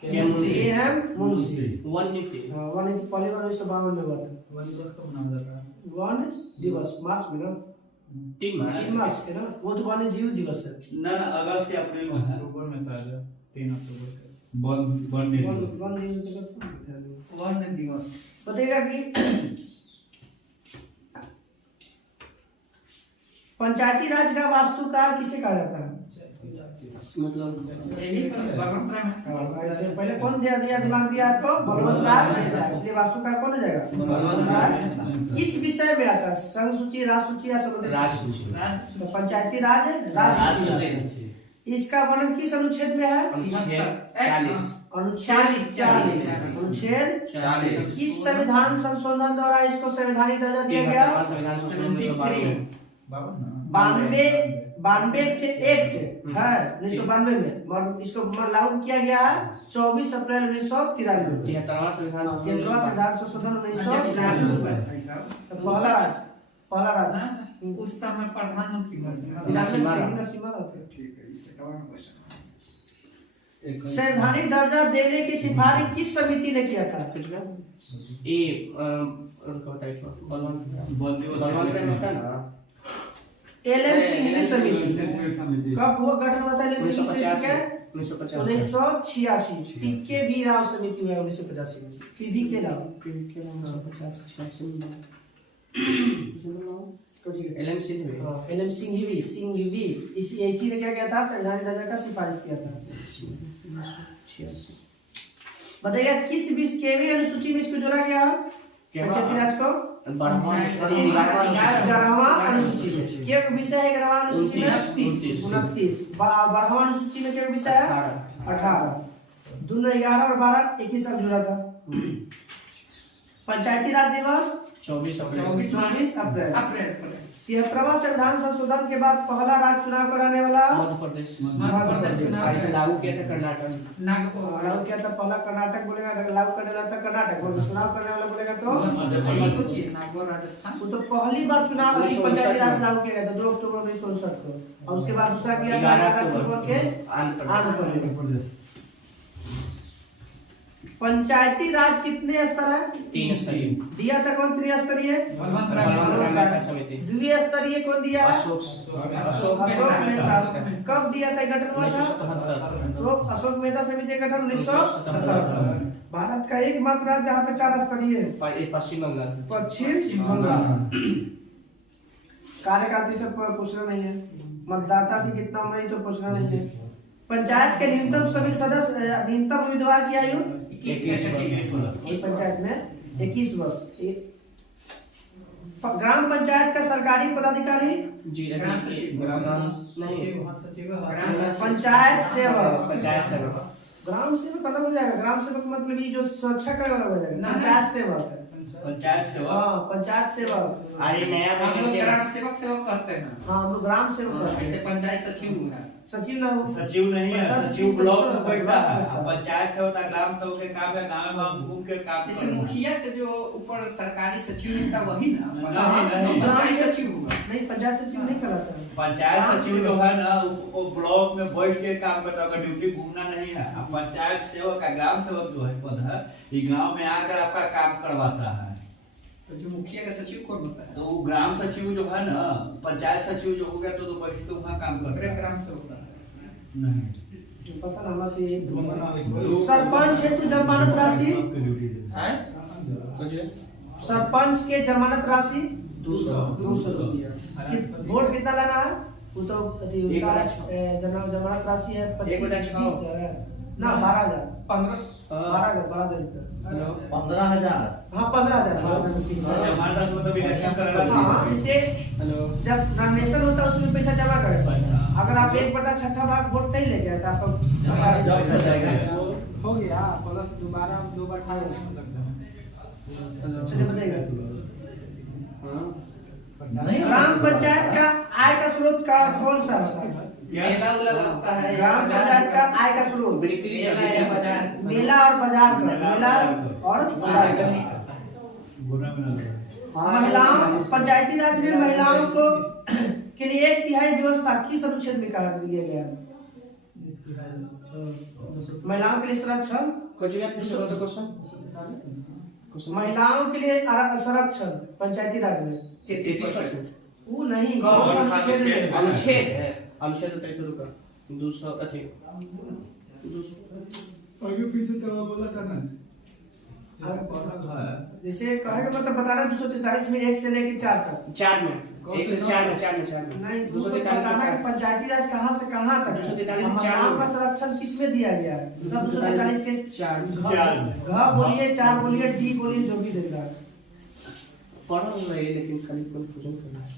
के एम मुंशी। के एम मुंशी। वन नीति वन नीति पहली बार 1952 में हुआ था। वन दिवस को मनाया जाता है। वन दिवस मार्च में ना, 3 मार्च 3 मार्च के ना, वो तो वन्य जीव दिवस है। ना ना अगस्त से अप्रैल में है। अक्टूबर में शायद 3 अक्टूबर से वन डे वन दिवस वन दिवस। बताइएगा कि पंचायती राज का वास्तुकार किसे कहा जाता है, मतलब यही बलवंत राय। पहले कौन दिया दिमाग दिया है, तो बलवंत राय। इसलिए वास्तुकार कौन हो जाएगा, बलवंत राय। किस विषय में आता है, संघ सूची, राज सूची या समुदाय राजसूची तो पंचायती राज राज सूची। इसका वर्णन किस अनुच्छेद में है, अनुच्छेद 40 अनुच्छेद 40। अनुच्छेद 40 किस संविधान संशोधन द्वारा इसको संवैधानिक दर्जा दिया गया, संविधान संशोधन 1992 बावन ना 92 एक्ट है 1992 में, और इसको लागू किया गया है 24 अप्रैल 1993। 73वां संविधान संशोधन 13वां संविधान संशोधन 1993। पहला राज उस समय प्रधानमंत्री सीमा संवैधानिक दर्जा देने की सिफारिश किस समिति ने किया था, कुछ में ये उनका बताइए बलवंत बलवंत होता है ना एलएम सिंह समिति। समिति कब हुआ गठन हुआ था एलएम सिंह समिति का, 1985 1986। पीके भी राव समिति हुआ 1985 में, पीवी के राव। तो ठीक है, एलएम सिंह भी एलएम सिंह भी इसी ने क्या किया था, संवैधानिक दर्जा का सिफारिश किया था। 1986 बताइए किस केवी अनुसूची में इसको जोड़ा गया, पंचायती राज को 11वां अनुसूची में। क्या विषय है 11वां अनुसूची में, 29। 12वां अनुसूची में क्या विषय है, 18। दोनों 11 और 12 एक ही साथ जुड़ा था। पंचायती राज दिवस 24 अप्रैल 24 अप्रैल। अप्रैल 73वां संविधान संशोधन के बाद पहला राज्य चुनाव कराने वाला मध्य प्रदेश मध्य प्रदेश चुनाव इसे लागू किया था कर्नाटक। नागपुर लागू किया था पहला कर्नाटक बोलेगा, लागू करने वाला था कर्नाटक बोलेगा, चुनाव करने वाला बोलेगा तो यही कुछ है, नागपुर राजस्थान। वो तो पहली बार चुनाव 1959 पंचायती राज लागू किया गया था 2 अक्टूबर 1959 को, और उसके बाद दूसरा किया 11 अक्टूबर के आंध्र आंध्र प्रदेश प्रदेश। पंचायती राज कितने स्तर है? 3 स्तरीय दिया था कौन त्रिस्तरीय? बलवंत बलवंत राय समिति द्विस्तरीय कौन दिया? अशोक अशोक मेहता। कब दिया था गठन हुआ था? 1977 तो अशोक मेहता समिति का गठन 1977। भारत का एकमात्र राज्य जहाँ पे 4 स्तरीय है, पश्चिम बंगाल। पश्चिम बंगाल। कार्यकाल से पूछना नहीं है, मतदाता भी कितना उम्र है तो पूछना नहीं है। पंचायत के न्यूनतम सभी सदस्य, न्यूनतम उम्मीदवार की आयु 21 वर्ष। इस पंचायत में 21 वर्ष। ग्राम पंचायत का सरकारी पदाधिकारी जी ग्राम सचिव। नहीं पंचायत सेवक। पंचायत सेवक। ग्राम सेवक अलग हो जाएगा, ग्राम सेवक मतलब ये जो सुरक्षा का अलग हो जाएगा। पंचायत सेवक है, पंचायत सेवा हाँ पंचायत सेवक। अरे नया हम लोग सेवक। ग्राम सेवक सेवक कहते हैं। हाँ हम लोग ग्राम सेवक कहते ऐसे हैं। पंचायत सचिव है। सचिव ना हो, सचिव नहीं है, सचिव ब्लॉक में बैठता है। अब पंचायत से होता है, ग्राम सेवक के काम है, गाँव में घूम के काम जैसे करना। मुखिया के जो ऊपर सरकारी सचिव मिलता वही ना नहीं। पंचायत सचिव होगा। नहीं पंचायत सचिव नहीं कहलाता है। पंचायत सचिव जो है ना वो ब्लॉक में बैठ के काम करता है, ड्यूटी घूमना नहीं है। अब पंचायत सेवक का ग्राम सेवक जो है पद है, ये गांव में आकर आपका काम करवाता है। तो जो मुखिया का सचिव कौन होता है? तो वो ग्राम सचिव जो है ना, पंचायत सचिव जो हो गया तो बैठ के वहाँ काम करता है। ग्राम सेवक होता है। नहीं पता ना हमारा तो ये सरपंच हेतु जमानत राशि, सरपंच के जमानत राशि 200 रुपया। वोट कितना लाना है? वो तो जमानत राशि है 25 ना 12,000 12,000 रुपया। 15,000। हाँ 15,000 जमानत मतलब इलेक्शन कराना हाँ इसे जब नॉमिनेशन होता है उसमें पैसा जमा करें। अगर आप 1/6 भाग वोट नहीं ले गए तो आपको हो गया प्लस दोबारा 2 बार ठाक नहीं हो सकता। चलिए बताइएगा। नहीं ग्राम पंचायत का आय का स्रोत का कौन सा होता है? मेला उला लगता है। ग्राम पंचायत का आय का स्रोत बिक्री मेला या बाजार। मेला और बाजार का, मेला और बाजार का। बुरा में ना लगा। महिलाओं, पंचायती राज में महिलाओं को के लिए 1/3 व्यवस्था किस अनुच्छेद में कहा दिया गया है? महिलाओं के लिए संरक्षण, कुछ भी फिर से बोलो क्वेश्चन। महिलाओं के लिए संरक्षण पंचायती राज में 33%। वो नहीं, कौन कौन सा सा अनुच्छेद अनुच्छेद? है? अनुच्छेद है, अनुच्छेद होता है शुरू का 200 अथी 200 आगे पीछे तो बोला था ना जैसे कहे का मतलब बताना 243 में 1 से लेके 4 तक। 4 में 1 से 4 में 4 में 4 में नहीं 243 से 4 पंचायती राज कहाँ से कहाँ तक? 243 से 4 महिलाओं का संरक्षण किसमें दिया गया है? 243 के 4 घ बोलिए, 4 बोलिए, डी बोलिए, जो भी देगा। पढ़ा हुआ है लेकिन खाली कंफ्यूजन करना है।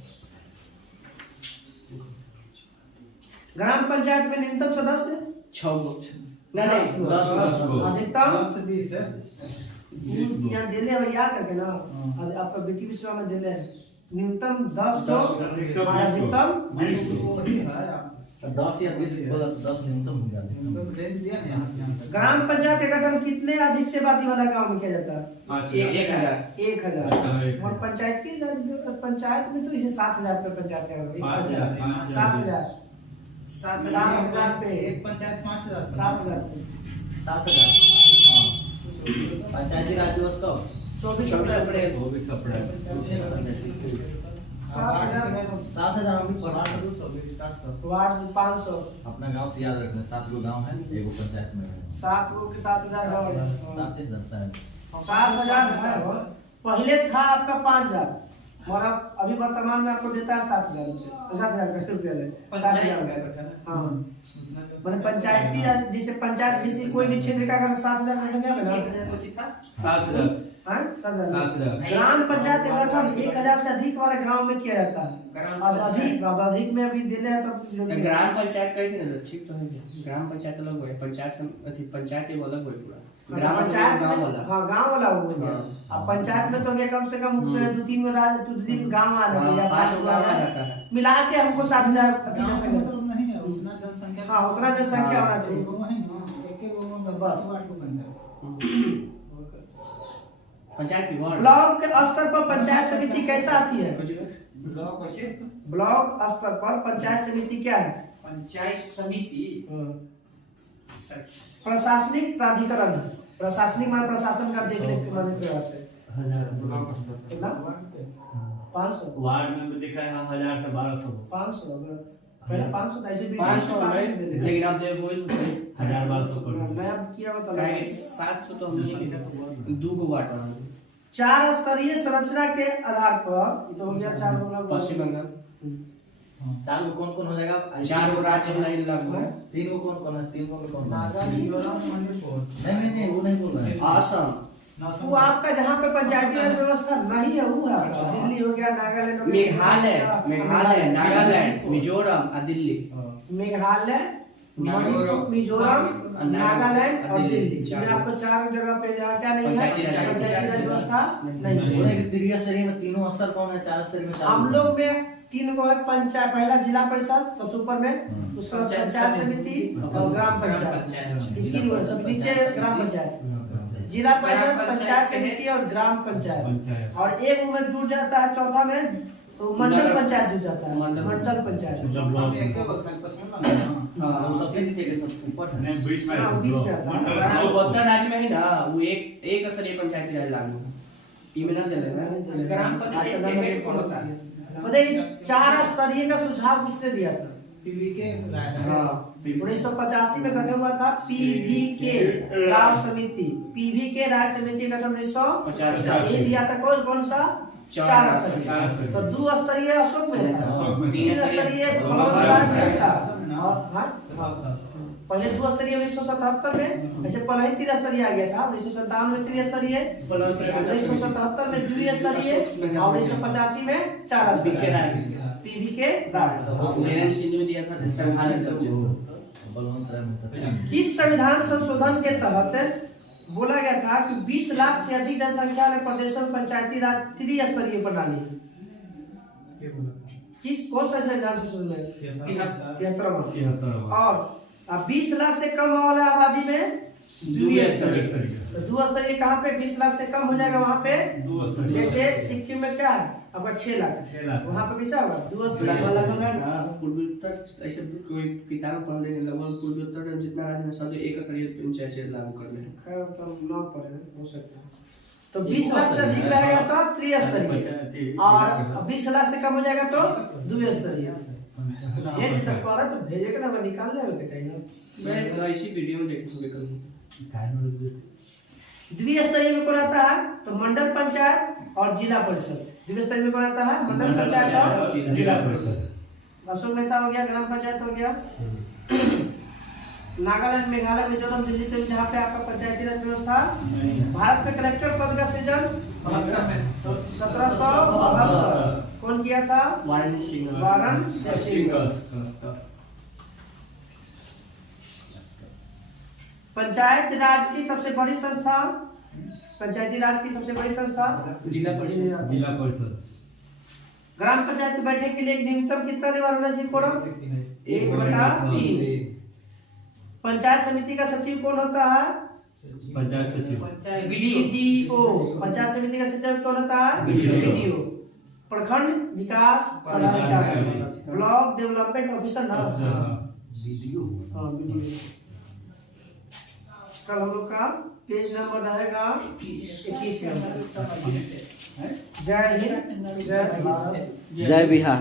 ग्राम पंचायत में न्यूनतम सदस्य 6 लोग नहीं 10 लोग। अधिकतम 10 से 20 है। यहाँ दिले और याद करके ना आपका बेटी भी सेवा में दिले है न्यूनतम 10 लोग, अधिकतम 20 लोग। 10 या 20 10 न्यूनतम हो जाते हैं। तो रेंज दिया ना यहाँ से यहाँ तक। ग्राम पंचायत का गठन कितने अधिक से आबादी वाला गांव में किया जाता है? 1000 1,000। और पंचायती राज पंचायत में तो इसे 7,000 पे पंचायत है। 7,000 7,000 पे एक पंचायत 5,000 7,000 पे 7,000। पंचायती राज दिवस कब? 24 अप्रैल। 24 अप्रैल। 7,000 हम भी पढ़ा था। 200 वार्ड 500 अपना गांव से याद रखना, 7 गो गांव है, एगो पंचायत में है। 7 लोग के 7,000 गाँव है। 7,000 शायद। 7,000 है। पहले था आपका 5,000 और अब अभी वर्तमान में आपको देता है 7,000 रुपया ले 7,000। हाँ मैंने पंचायती राज जैसे पंचायत जैसे कोई भी क्षेत्र का अगर 7,000 का संख्या है ना 7,000। हाँ 7,000। 7,000। ग्राम पंचायत का गठन 1,000 से अधिक वाले गांव में किया जाता है। और अधिक में अभी दिले है तो ग्राम पंचायत कही थी ना, ठीक तो है। ग्राम पंचायत अलग हुआ है, पंचायत अथी पंचायत एगो अलग हुआ है पूरा। ग्राम पंचायत गांव में, वाला। हाँ गांव वाला हो गया। अब पंचायत में तो हो गया कम से कम 2-3 गाँव आना चाहिए, 5 गाँव आ जाता है। मिला के हमको 7,000 गाँव का मतलब नहीं है, उतना जनसंख्या। हाँ उतना जनसंख्या होना चाहिए। एक गाँव है ना, एक गाँव में 7-8 को पंचायत। पंचायत की वार्ड ब्लॉक के स्तर पर पंचायत समिति कैसा आती है? ब्लॉक कैसे? ब्लॉक स्तर पर पंचायत समिति क्या है? पंचायत समिति प्रशासनिक प्राधिकरण। प्रशासनिक मान प्रशासन का देख रेख करने के प्रयास है। कितना? 500 वार्ड में दिख रहा है 1000 से 1200। 500 पहले 500 ऐसे भी 500 लेकिन अब देखो 1000-1200 करोड़। नया किया होता क्या है। है 700 तो हमने 2 को वार्ड बना दिया। 4 स्तरीय संरचना के आधार पर, ये तो हो गया 4 वाला। पश्चिम बंगाल 4 को कौन है जाएगा? 4 को राज्य बनाई लागू है। 3 को कौन है? 3 को कौन है? नागालैंड, मिजोरम, मणिपुर। नहीं वो नहीं बोल रहा है। असम वो आपका जहाँ पे पंचायती राज व्यवस्था नहीं है वो है आपका। दिल्ली हो गया, नागालैंड हो गया, मेघालय नागालैंड मिजोरम और दिल्ली। मेघालय, मिजोरम, मिजोरम, नागालैंड और दिल्ली। चार। इसमें आपको 4 जगह पे जहाँ क्या नहीं है, पंचायती राज पंचायती राज व्यवस्था नहीं बोले है। कि त्रिय स्तरीय में तीनों स्तर कौन है? 4 स्तरीय में 4 हम लोग में 3 को है पंचायत, पहला जिला परिषद सबसे ऊपर में, उसके बाद पंचायत समिति और ग्राम पंचायत। 3 वर्ष सब नीचे ग्राम पंचायत, जिला परिषद, पंचायत समिति और ग्राम पंचायत। और एक में जुड़ जाता है चौथा में तो मंडल पंचायत जुड़ जाता है। मंडल पंचायत एक को पश्चिम बंगाल। हाँ वो सबसे नीचे के सब ऊपर है। नहीं, बीच में हाँ, बीच में आता है। वो उत्तर राज्य में ही ना वो एक स्तरीय पंचायती राज लागू है। ये में ना चलेगा। ग्राम पंचायत के हेड कौन होता है? बताइए 4 स्तरीय का सुझाव किसने दिया था? पीवीके राय। हाँ 1985 में गठन हुआ था पीवीके राव समिति। पीवीके राय समिति का गठन 1950 ये दिया था। कौन सा? 4 स्तरीय। तो 2 स्तरीय अशोक में था, 3 स्तरीय भगवत राज में था। और हाँ पहले 2 स्तरीय 1977 में, ऐसे पहले ही 3 स्तरीय आ गया था। 1957 में 3 स्तरीय, 1977 में 2 स्तरीय और 1985 में 4 स्तरीय। पीवीके राय मेरन सिंह में दिया था संविधान बलवंत राय मुखर्जी। किस संविधान संशोधन के तहत बोला गया था कि 20 लाख से अधिक जनसंख्या वाले प्रदेशों में पंचायती राज त्रिस्तरीय प्रणाली है? किस कौन सा संविधान संशोधन है? 73वां। और 20 लाख से कम वाले आबादी में द्विस्तरीय। तो 2 स्तरीय कहाँ पे? 20 लाख से कम हो जाएगा वहाँ पे। जैसे सिक्किम में क्या है आपका 6 लाख, वहाँ पे कैसा होगा? 2 स्तरीय वाला होगा ना। पूर्वी उत्तर ऐसे कोई किताब पढ़ देंगे लगभग पूर्वी उत्तर जितना राज्य में सब एक स्तरीय पंचायत लागू कर ले। खैर तो ना पढ़े हो सकता है। तो 20 लाख से अधिक रहेगा तो त्रिस्तरीय, और 20 लाख से कम हो जाएगा तो द्विस्तरीय। ये जब पढ़ा तो भेजेगा ना, अगर निकाल लेगा कहीं ना। मैं इसी वीडियो में देख चुके कल। द्विस्तरीय में कौन आता है? तो मंडल पंचायत और जिला परिषद। द्विस्तरीय में कौन आता है? मंडल पंचायत और जिला परिषद। अशोक मेहता हो गया, ग्राम पंचायत हो गया। नागालैंड, मेघालय, मिजोरम, दिल्ली तो जहाँ पे आपका पंचायती राज व्यवस्था। भारत में कलेक्टर पद का सृजन 1772 कौन किया था? Warren Hastings. Warren Hastings. Panchayat raj की सबसे बड़ी संस्था, पंचायती राज की सबसे बड़ी संस्था जिला परिषद। जिला परिषद। ग्राम पंचायत की बैठक के लिए न्यूनतम कितना निवार होना चाहिए? फोरम 1/3। पंचायत समिति का सचिव कौन होता है? पंचायत सचिव। बीडीओ। पंचायत समिति का सचिव कौन होता है? बीडीओ। प्रखंड विकास पदाधिकारी, ब्लॉक डेवलपमेंट ऑफिसर ना। वीडियो हाँ बीडीओ। कल हम लोग का पेज नंबर रहेगा 21 नंबर। जय हिंद, जय भारत। जय बिहार।